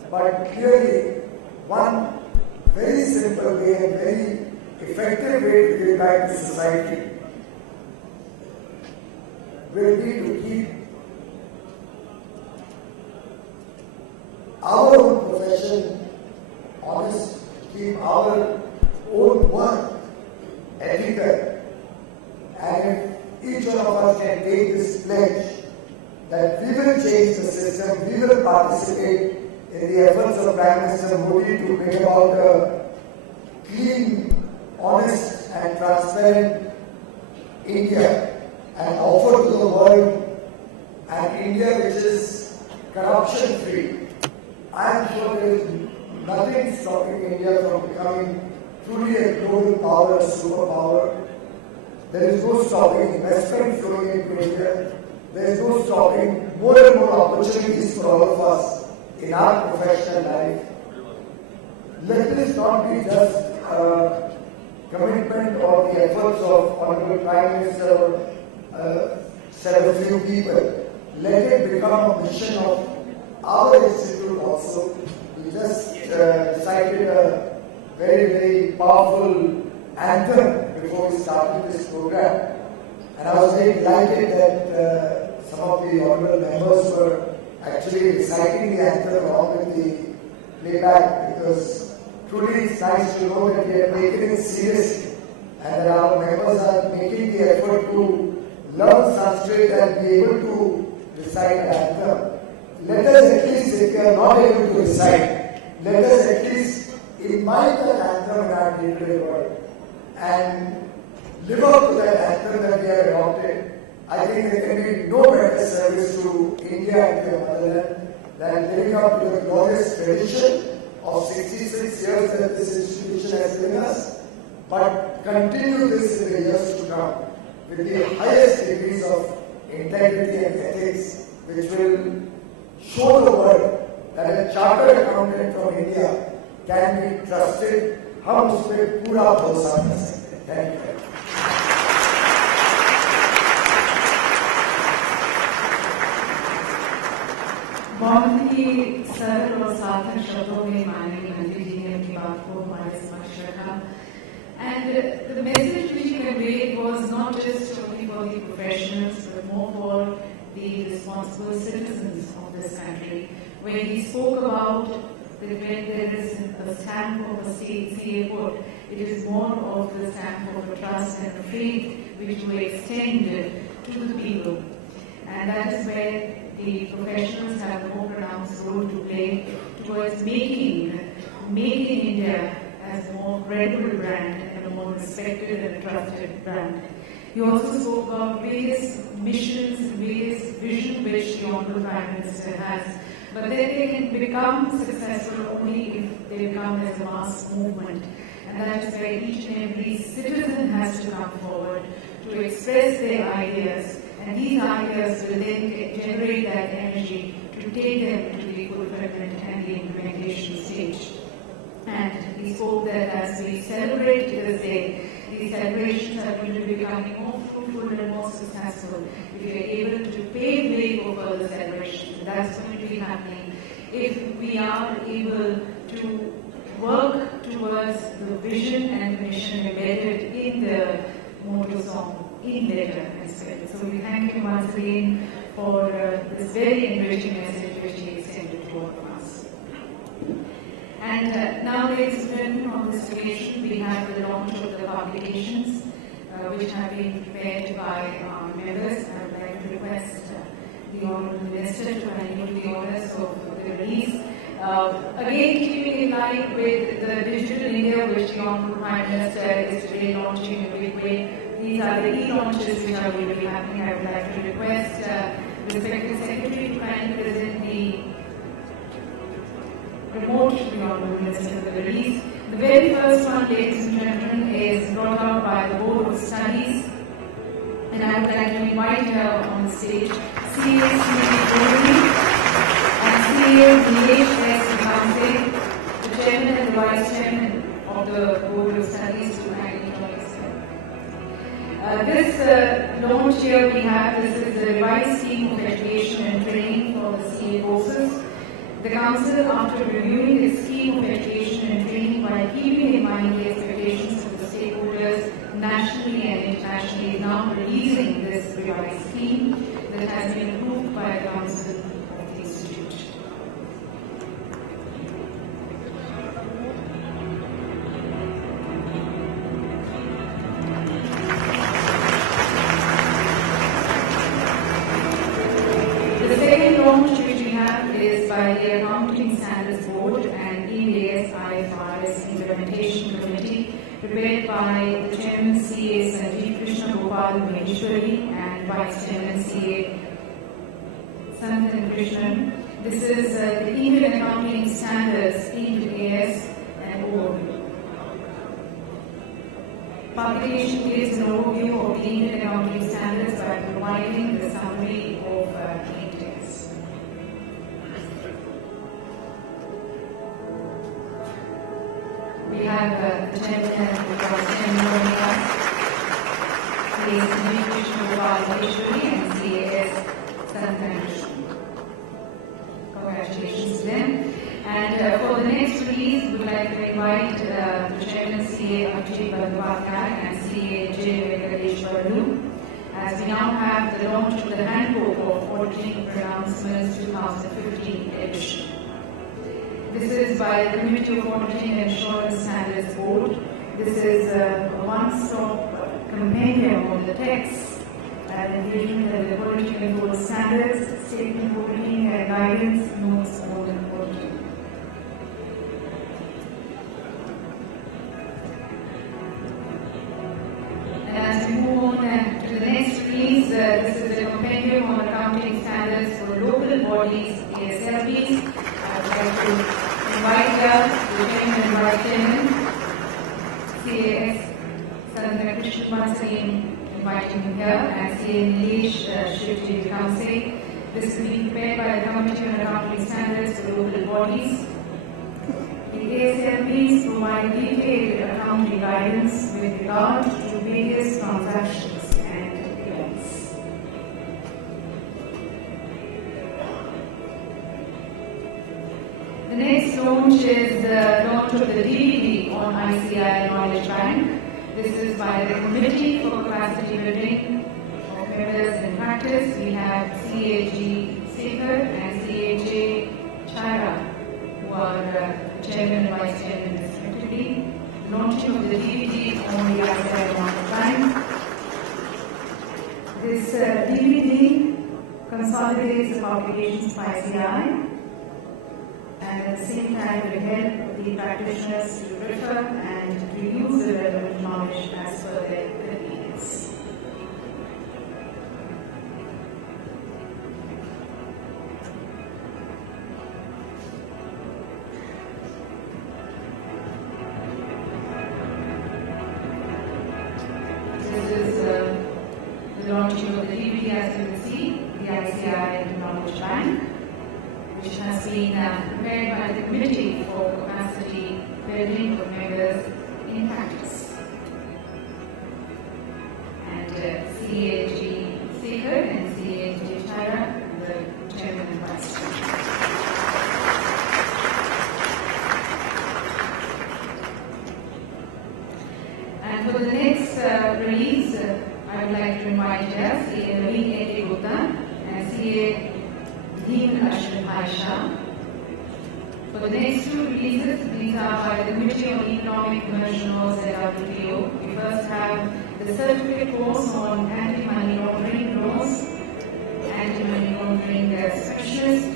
But clearly, one very simple way and very effective way to give back to society will be to keep our own profession honest, keep our own work ethical, and if each one of us can take this pledge that we will change the system, we will participate in the efforts of Prime Minister Modi to bring about a clean, honest and transparent India and offer to the world an India which is corruption free. I am sure there is nothing stopping India from becoming truly a global power, a superpower. There is no stopping investment flowing into India. There is no stopping more and more opportunities for all of us in our professional life. Let this not be just a commitment or the efforts of Honorable Prime Minister set a few people. Let it become a mission of our institute also. We just decided a very, very powerful anthem before we started this program. And I was very delighted that some of the honorable members were actually reciting the anthem along with the playback, because truly it's nice to know that we are taking it seriously and that our members are making the effort to learn Sanskrit and be able to recite the anthem. Let us at least, if we are not able to recite, let us at least imbibe that anthem in our day-to-day work and live up to that anthem that we have adopted. I think there can be no better service to India and to the motherland than living up to the glorious tradition of 66 years that this institution has given us, but continue this in the years to come with the highest degrees of integrity and ethics, which will show the world that a chartered accountant from India can be trusted. हम उस पर पूरा भरोसा कर सकते हैं. Thank you. बहुत ही सरल और सार्थक शब्दों में माननीय मंत्री जी ने अपनी बात को हमारे समक्ष रखा. And the message which he conveyed was not just only for the professionals, but more for the responsible citizens of this country. When he spoke about that when there is a stamp of a CA put, it is more of the stamp of a trust and a faith which we extend to the people. And that is where the professionals have a more pronounced role to play towards making India as a more credible brand and a more respected and trusted brand. He also spoke about various missions, various vision which the Honorable Prime Minister has. But then they can become successful only if they become as a mass movement. And that is where each and every citizen has to come forward to express their ideas. And these ideas will then generate that energy to take them to the fulfillment and the implementation stage. And he spoke that as we celebrate this day, these celebrations are going to be becoming more fruitful and more successful if we are able to pave way for further celebrations. That's going to be happening if we are able to work towards the vision and mission embedded in the motto song in letter as well. So we thank him once again for this very enriching message which he extended to all of us. And now, ladies and gentlemen, on this occasion, we have the launch of the publications which have been prepared by our members. I would like to request the Honourable Minister to handle the honours of the release. Again, keeping in line with the Digital India, which the Honourable Prime Minister is today launching in a big way. These are the e-launches which are going to be happening. I would like to request the Respected Secretary to kindly present the remote to the Honourable Minister for the release. The very first one, ladies and gentlemen, is brought out by the Board of Studies, and I would like to invite her on the stage, CA Sri and CA Nilesh S. Kamse, the Chairman and the Vice Chairman of the Board of Studies, to kindly join us. This launch here we have, this is the revised scheme of education and training for the CA courses. The Council, after reviewing the scheme of education and training while keeping in mind the expectations of the stakeholders nationally and internationally, is now releasing this revised scheme that has been approved by the Council of the Institute. The second launch which we have is by the Accounting Standards Board and EAS IFRS Implementation Committee, prepared by the Chairman CA Sanjeev Krishna Gopal Maheshwari and Vice Chairman CA Sanatan Krishnan. This is the Indian Accounting Standards, EAS and Board. Publication gives an overview of the Indian Accounting Standards by providing the summary of key texts. We have the Chairman and the Vice Chairman joining us, CA Sanjeev Krishna Gopal Maheshwari and CAS Sanatan Krishnan. Congratulations to them. And for the next release, we would like to invite the Chairman CA Ajit Bandyopadhyay and CA J. Venkateshwarlu, as we now have the launch of the Handbook of Auditing Pronouncements 2015 edition. This is by the Committee of Auditing and Assurance Standards Board. This is a one-stop compendium of the texts and engagement and the quality control standards, statement auditing and guidance notes on auditing. As we move on to the next release, this is a compendium on accounting standards for local bodies, ASLBs. I would like to invite the Chairman and Vice Chairman, CAS Sanatan Krishnan, once again inviting him here, and CA Nilesh Shivji Kamse. This will be prepared by the Committee on Accounting Standards for local bodies. The ASLBs provide detailed accounting guidance with regard to various transactions and events. The next launch is the launch of the DVD on ICI Knowledge Bank. This is by the Committee for Capacity Building of Members in Practice. We have CAG Sekhar and CAJ Chaira, who are Chairman and Vice Chairman respectively. Launching of the DVD on the ICI Knowledge Bank. This DVD consolidates the publications by ICI, and at the same time will help the practitioners to refer and to use the relevant knowledge as per their convenience. This is the launching of the DVD, as you can see, the ICI Knowledge Bank, which has been prepared by the Committee for Capacity Building for Members in Practice. And CAG Sekhar and CAG Chaira, the Chairman and Vice Chairman. And for the next release, I would like to invite us, CA Naveen A. Gupta and CA Dean Ashwin Aisha. For the next two releases, these are by the Committee on Economic, Commercial Laws at WTO. We first have the certificate course on anti-money laundering laws, anti-money laundering specialist.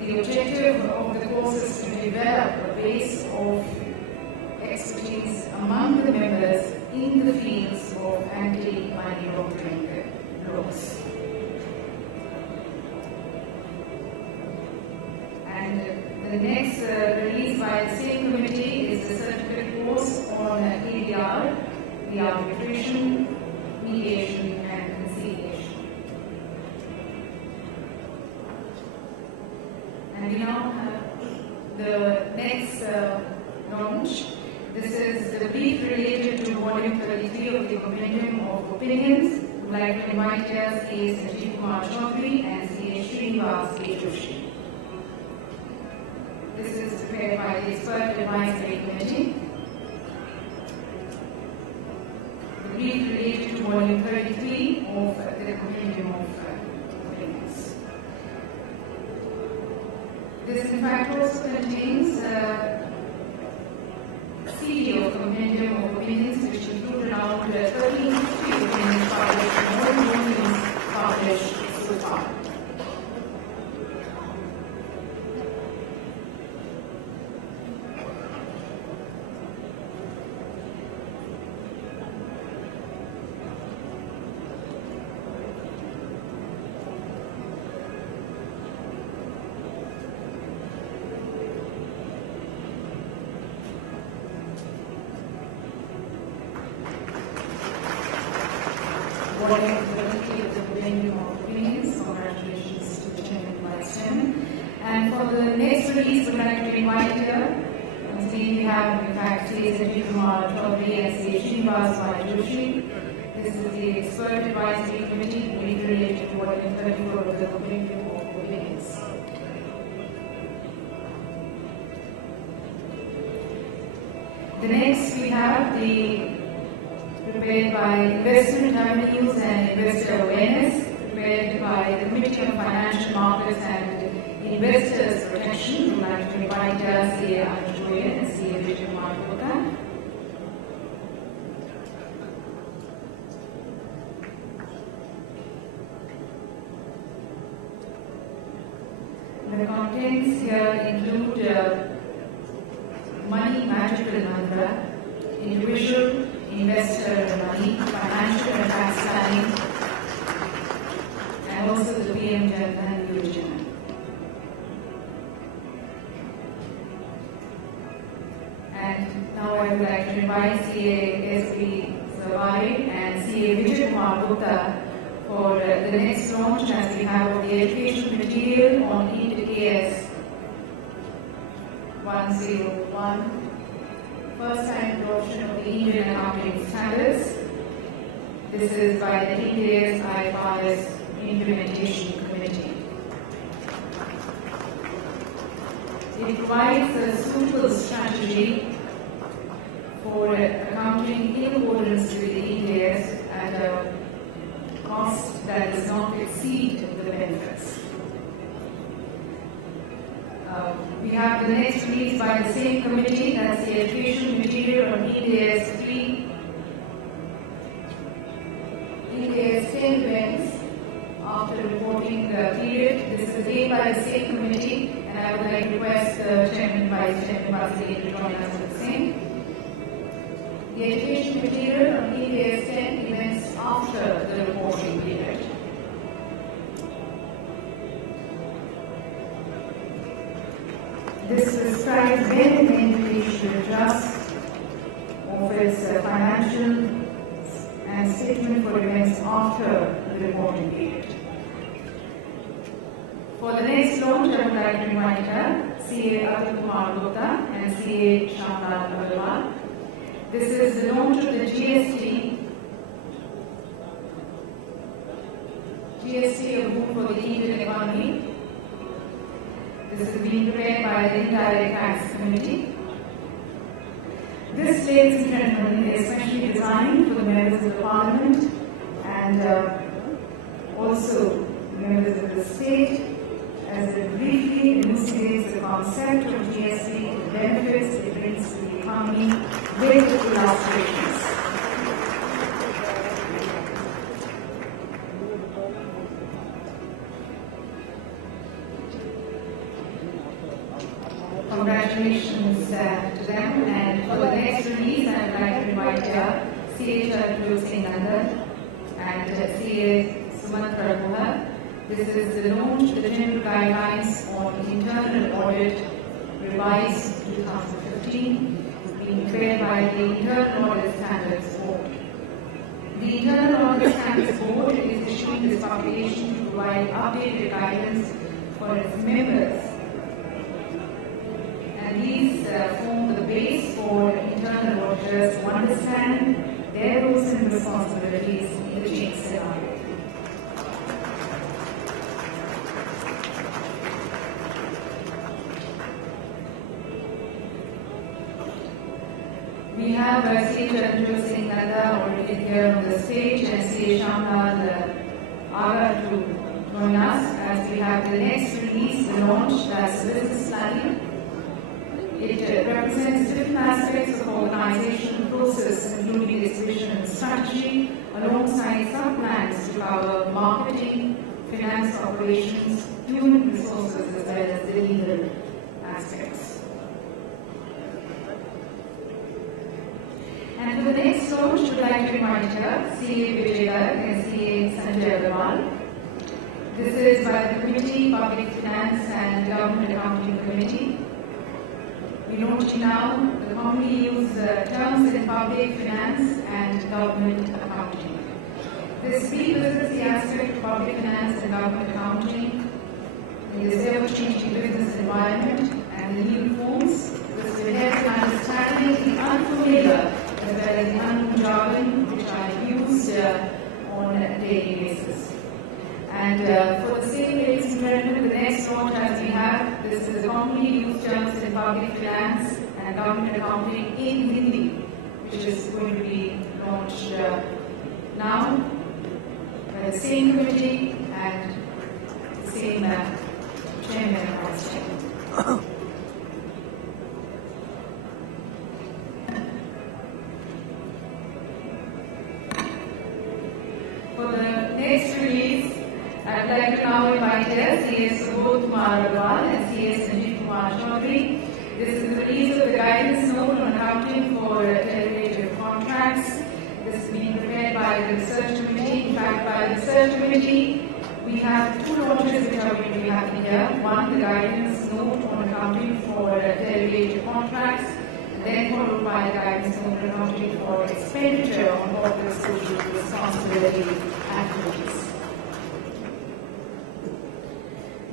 The objective of the course is to develop a base of expertise among the members in the fields of anti-money laundering laws. And the next release by the same committee is the certificate course on ADR, the arbitration, mediation and conciliation. And we now have the next launch. This is the brief related to volume 33 of the Compendium of Opinions. I would like to invite here C.A. Sanjeev Kumar Chaudhary and C.A. Srinivas Joshi. This is prepared by the Expert Advisory Committee. The brief related to volume 33 of the Compendium of Opinions. This in fact also contains CD of Compendium of Opinions, which include around 1350 opinions published and more volumes published so far. Congratulations to the Chairman and Vice Chairman. And for the next release, we would like to invite here. We have, in fact, C.A. Sanjeev Kumar Chaudhary and C.A. Srinivas Joshi. This is the Expert Advisory Committee related to volume 34 of the Compendium of Opinions. The next we have the prepared by Investment Avenues and Investor Awareness, prepared by the Committee on Financial Markets and Investors Protection. We would like to invite C.A. Anjuyan and C.A. Vijay Markota. The contents here include money magical mantra, individual investor and money, financial and tax planning, and also the PM Jan Dhan Yojana. And now I would like to invite C.A. S.B. Zawari and C.A. Vijay Kumar Gupta for the next launch, as we have the educational material on EAS 101. First time adoption of the Indian accounting standards. This is by the EAS IFRS Implementation Committee. It provides a suitable strategy for accounting in accordance with the EAS at a cost that does not exceed the benefits. We have the next release by the same committee, that's the education material on EAS 3, EAS 10 events after reporting period. This is again by the same committee, and I would like to request the Chairman, Vice Chairman, Vasily to join us for the same. The education material on EAS 10 events after the reporting period. This describes when an entity should adjust of its financial and statement for events after the reporting period. For the next launch, I would like to invite her, C.A. Atul Kumar Gupta and C.A. Shamlal Agarwal. This is the launch of the GST a book for the Indian economy. This is being prepared by the Indirect Tax Committee. This, ladies and gentlemen, is especially designed for the members of the Parliament and also members of the state as it briefly elucidates the concept of GST, the benefits it brings to the economy with illustrations. Congratulations to them, and for the next release, I would like to invite CA Charanjit Singh Nandan and CA Sumant Prabhuha. This is the launch of the General Guidelines on Internal Audit revised 2015, being prepared by the Internal Audit Standards Board. The Internal Audit Standards Board is issuing this publication to provide updated guidance for its members. And these form the base for internal auditors to understand their roles and responsibilities in the change scenario. We have C. Charanjit Singh Nandan already here on the stage and C. Shamlal Aga to join us as we have the next release, the launch, that's business planning. It represents different aspects of organization process, including its vision and strategy, alongside sub-plans to cover marketing, finance operations, human resources, as well as the legal aspects. And for the next launch, we would like to invite here CA Vijay Garg and CA Sanjay Agarwal. This is by the Committee, Public Finance and Government Accounting Committee. We note now the commonly used terms in public finance and government accounting. This revisits the aspect of public finance and government accounting in this ever-changing business environment and the new forms. This will help in understanding the unfamiliar as well as the unknown jargon which are used on a daily basis. And for the sake, ladies and gentlemen, the next launch as we have, this is the commonly used terms in public finance and government accounting in Hindi, which is going to be launched now by the same committee and the same chairman and vice chairman. For the next release, I would like to now invite C.S. Subodh Kumar Agarwal and C.S. Sanjeev Kumar Chaudhary. This is the release of the guidance note on accounting for derivative contracts. This is being prepared by the research committee. In fact, by the research committee, we have two launches which are going to be happening here. One, the guidance note on accounting for derivative contracts, and then followed by the guidance note on accounting for expenditure on corporate social responsibility activities.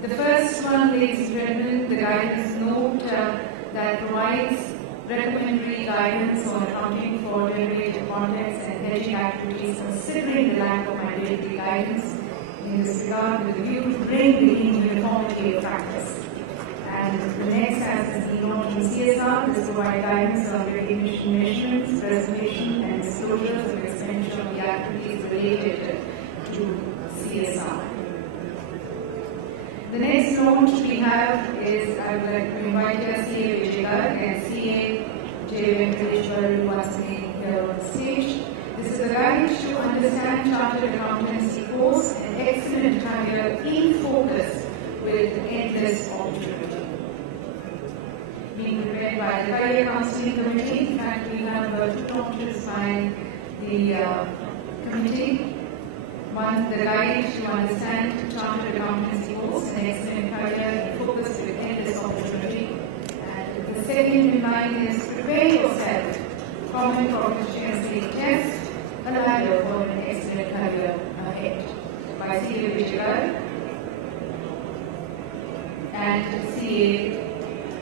The first one, ladies and gentlemen, the guidance note that provides recommendatory guidance on accounting for derivative contracts and hedging activities, considering the lack of mandatory guidance in this regard with a view to bring the uniformity of practice. And the next as the launch in CSR, this provides guidance on recognition measurements, presentation and disclosures of expenditure on the activities related to CSR. The next launch we have is, I would like to invite CA Vijay Garg and CA J. Venkateshwar once again here on the stage. This is a guide to understand chartered accountancy course, an excellent career in focus with endless opportunity. Being prepared by the Career Counseling Committee. In fact, we have two launches by the committee. One, the guide to understand chartered accountancy course, an excellent career in focus with endless opportunity. And the second in line is prepare yourself, common proficiency test, a ladder for an excellent career ahead. By CA Vijay Garg and CA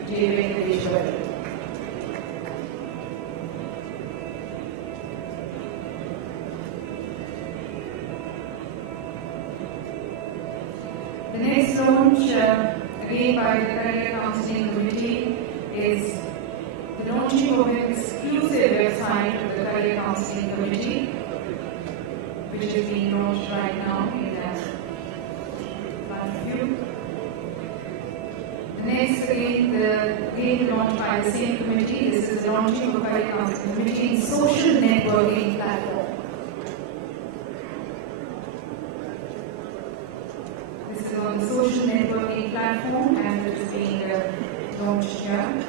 J. Venkateshwar. The next launch, again by the Career Counseling Committee, is the launching of an exclusive website of the Career Counseling Committee, which is being launched right now in front of you. next again, launched by the same committee. This is the launching of the Council Committee social networking platform. This is on the social networking platform and it is being launched here.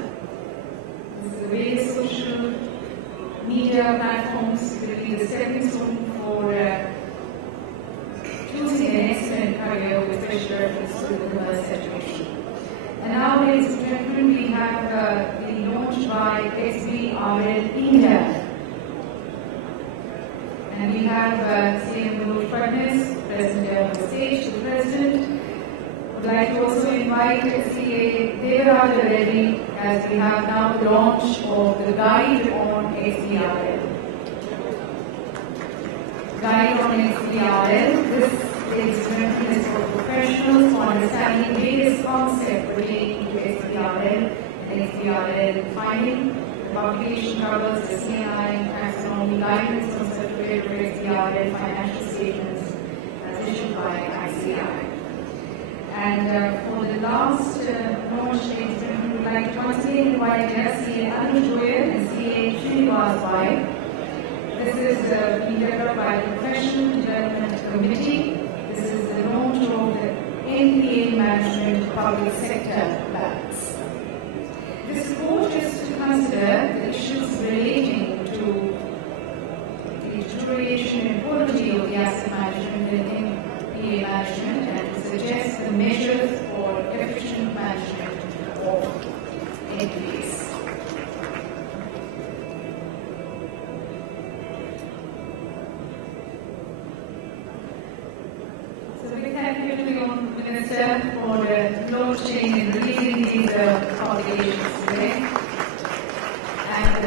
This is the various social media platforms will be the stepping stone for choosing an excellent career with special reference to the commerce education. And now, ladies and gentlemen, we have been launched by SBRL India. And we have CM Manoj Fadnis, President of the stage, the President. Would like to also invite CA Devaraja Reddy as we have now the launch of the guide on SBRL. Guide on SBRL. This is reference for professionals for understanding various concepts relating to SBRL and SBRL filing. The publication covers the CNI taxonomy guidance on certificate for SBRL financial statements as issued by ICI. And for the last launch, ladies and gentlemen, we would like to once again invite CA Anuj Goyal and CA Srinivas Bai. This is being developed by the Professional Development Committee. This is the launch of the NPA Management Public Sector Labs. This report is to consider the issues relating to the duration and quality of the asset management in NPA management and to suggest the measures for efficient management of NPAs. Minister for launching and releasing these publications today. And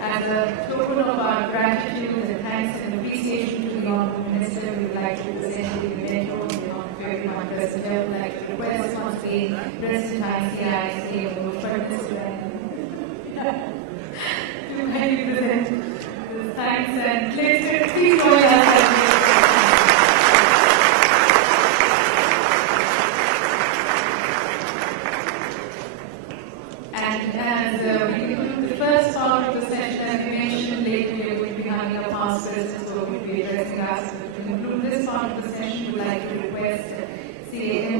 as a token of our gratitude and thanks and appreciation to the Honourable Minister, we would like to present the memento on behalf of everyone present. I would like to request once again President ICI, CA Manoj Fadnis to kindly present the thanks and please join us.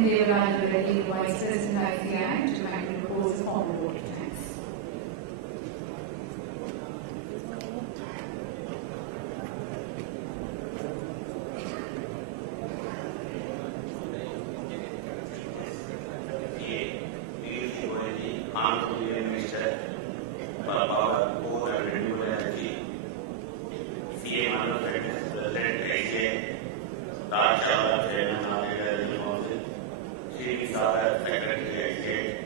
Devaraja Reddy, Vice President ICI, to kindly propose a formal vote of thanks. Honorable Minister for Power, Coal and Renewable Energy, CA Manoj Fadnis, President ICI, Raj Chawla, Chairman of the Energy Council, Sri Sagar, Secretary of State,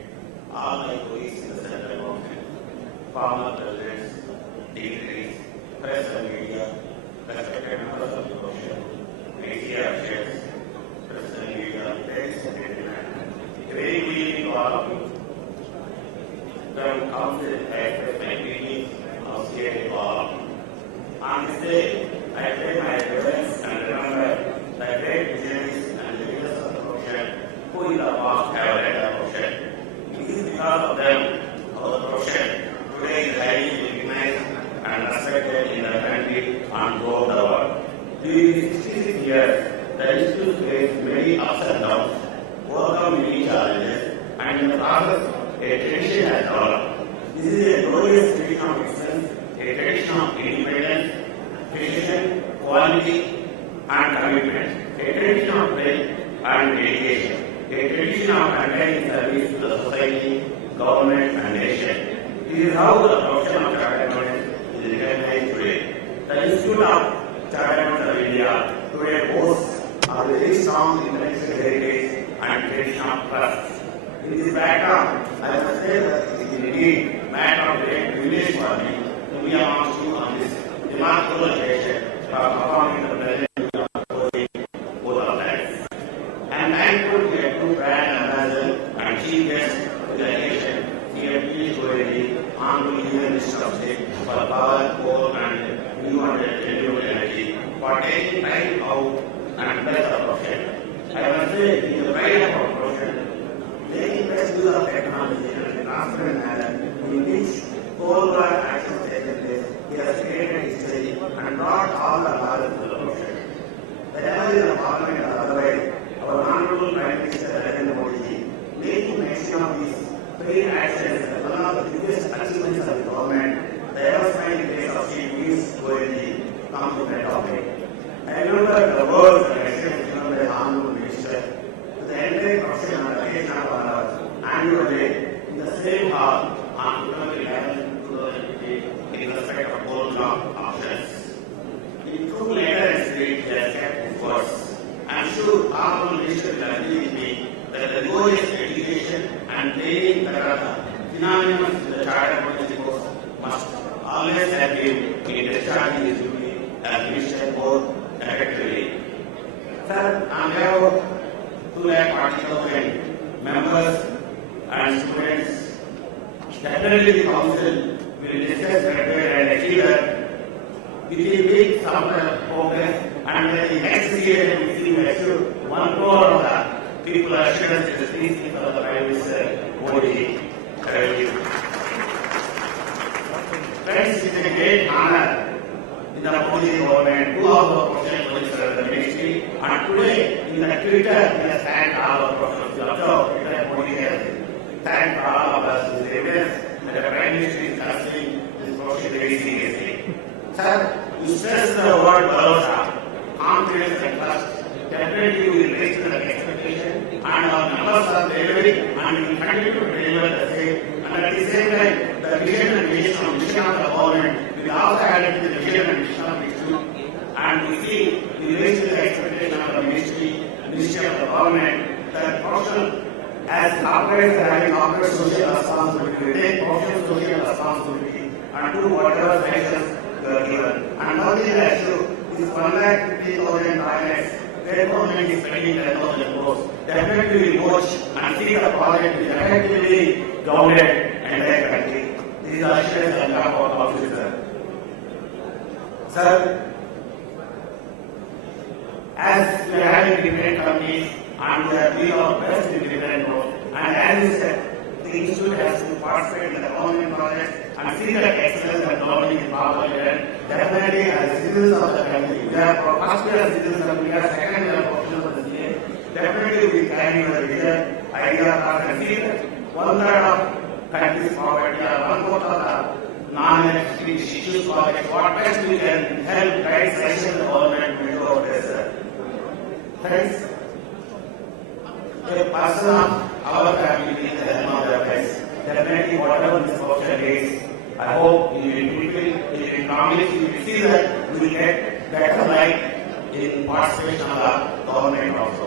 all my colleagues in the Central Government, former presidents, dignitaries, press and media, respected members of the profession, media officials, press and media, ladies and gentlemen, a very good evening to all of you. From Council, I express my greetings of state to all of you. On this day, I pay my reverence and remember the great visionaries and leaders of the profession who in the past have led the profession. It is because of them, our profession today is highly recognized and respected in the country and throughout the world. During these 66 years, the institute faced many ups and downs, overcome many challenges, and in the process, a tradition has developed. This is a glorious tradition of excellence, a tradition of independence, precision, quality, and commitment, a tradition of faith and dedication, a tradition of undying service to the society, government, and nation. This is how the profession of chartered accountants is recognized today. The Institute of Chartered Accountants of India today boasts a very strong intellectual heritage and tradition of trust. In this background, I must say that it is indeed a matter of great privilege for me to be amongst you on this remarkable occasion for performing the present both of life. I am thankful to your two brand ambassador and chief guest of the occasion, CFP Goyal, Honorable Union Minister of State for Power, Coal and Renewable Energy, for taking time out and bless our profession. I must say, it is the pride of our profession. Making best use of technology transparent manner in which all-round actions taken place, he has created history and brought all the knowledge to the profession. Whenever in the Parliament or otherwise, our Honorable Prime Minister Narendra Modi ji making mention of these three actions as one of the biggest achievements of the government, the ever-smiling face of Chief Minister Goyal come to that topic. I remember the words and messages given by the Honorable Minister to the entire profession on the occasion of our annual day in the same hall on February 11, 2015 in respect of all job options. In true letter and spirit, he has kept his words. I am sure Honorable Minister will agree with me that the glorious education and training that synonymous with the chartered policy course must always have been in discharging his duty as Minister both effectively. Sir, on behalf of 240,000 members and students, definitely the council will discuss, prepare and achieve that with a big summer progress, and the next year we will achieve 1 crore of the people assurance is speaking for the Prime Minister Modi. Thank you. Friends, it is a great honor in the Modi government to all the professional officers of the ministry, and today in the Twitter we have thanked all our professionals. Also, Twitter Modi has thanked all of us with evidence that the Prime Minister is considering this profession very seriously. Sir, you stress the word bharosa, confidence and trust. Definitely we will reach to the expectation, and our numbers are delivering, and we will continue to deliver the same. And at the same time, the vision and mission of the government will also add to the vision and mission of the institute. And we see we reach to the expectation of the ministry of the government, that professional as operators are having corporate social responsibility, we take professional social responsibility and do whatever measures given. And now the issue is 1,50,000 toilets. Where government is spending 10,000 crores. Definitely we watch and see the project is effectively grounded in their country. This is assurance on behalf of our officer. Sir, as we are having different companies and we are doing our best in different roles, and as you said, the institute has to participate in the government project and see that excellence and learning is possible. Definitely, as citizens of the country, we are first year citizens and we are second year professionals of the CA. Definitely, we carry the vision, idea, and see that 1/3 of country's poverty or 1/4 of the non-electricity issues project. What best we can help guide session the government to do our best. Friends, a person of our family is the helm of their lives. Definitely, whatever this profession is, I hope you will promise, you will see that we will get better life in participation of the government also.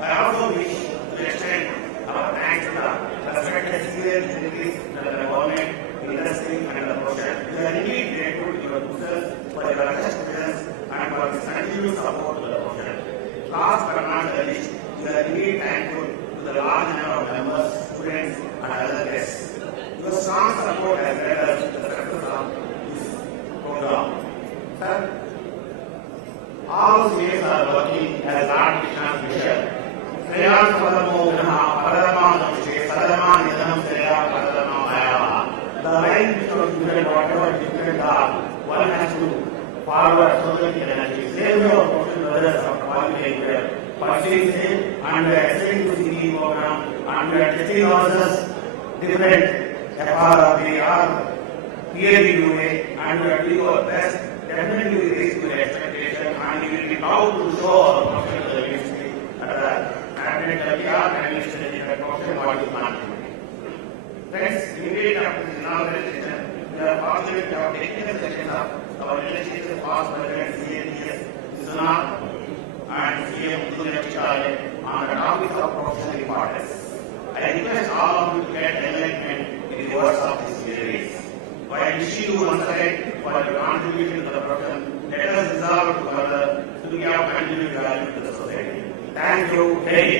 I also wish to extend our thanks to the respected senior dignitaries in the government, industry and the profession. We are indeed grateful to your users for your assistance and for this continued support to the profession. Last but not the least, we are indeed thankful to the large number of members, students and other guests. Your strong support has led us to the success of this program. Sir, all CAs are working as Lord Krishna's vision. Sreyas Padamo Ganaha Padama Namche Sadama Nidhanam Sreya Padama Mayava. The line which was given, whatever different are, one has to forward so that he can achieve. Same way of professional brothers of qualifying well. Pursuing same and we are extending to CE program and we are testing ourselves different. FRB or PABUA and we are doing our best. Definitely we reach to the expectation and we will be proud to show our profession to the ministry at the cabinet level or administration in the profession what is not. Friends, immediately after this inauguration, we are fortunate to have taken the session of our legislative past president CADS Vishwanath and CM Muthulia Pichale on the topic of professional importance. I request all of you to get enlightenment in the words of this series. While wishing you once again for your contribution to the profession, let us resolve to further to give continued value to the society. Thank you. Hey.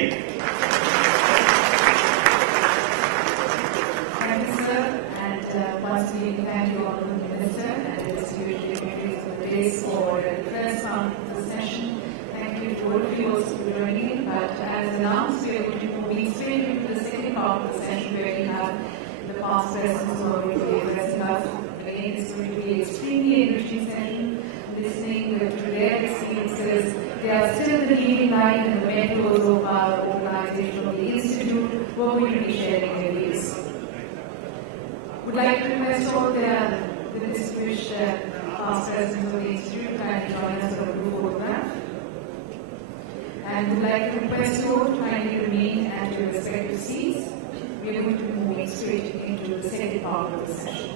Thank you, sir. And once again, thank you, Honourable Minister and the distinguished dignitaries of the days for the first part of the session. Thank you to all of you also for joining in. But as announced, we are going to move straight into the second part. part of the session where we have the past persons who are going to be addressing us. Again, it's going to be an extremely enriching session, listening to their experiences. They are still the leading light and the mentors of our organization of the Institute who are going to be sharing their views. Would like to request all the distinguished past presidents of the Institute to kindly join us for a group photograph. And would like to request you all to kindly remain at your respective seats. We are going to be moving straight into the second part of the session.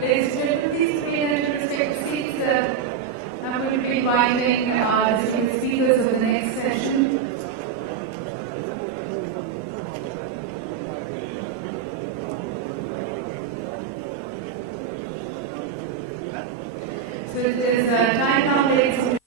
Ladies and gentlemen, please remain at your respective seats. I'm going to be inviting the speakers of the next session. So it is time now, ladies and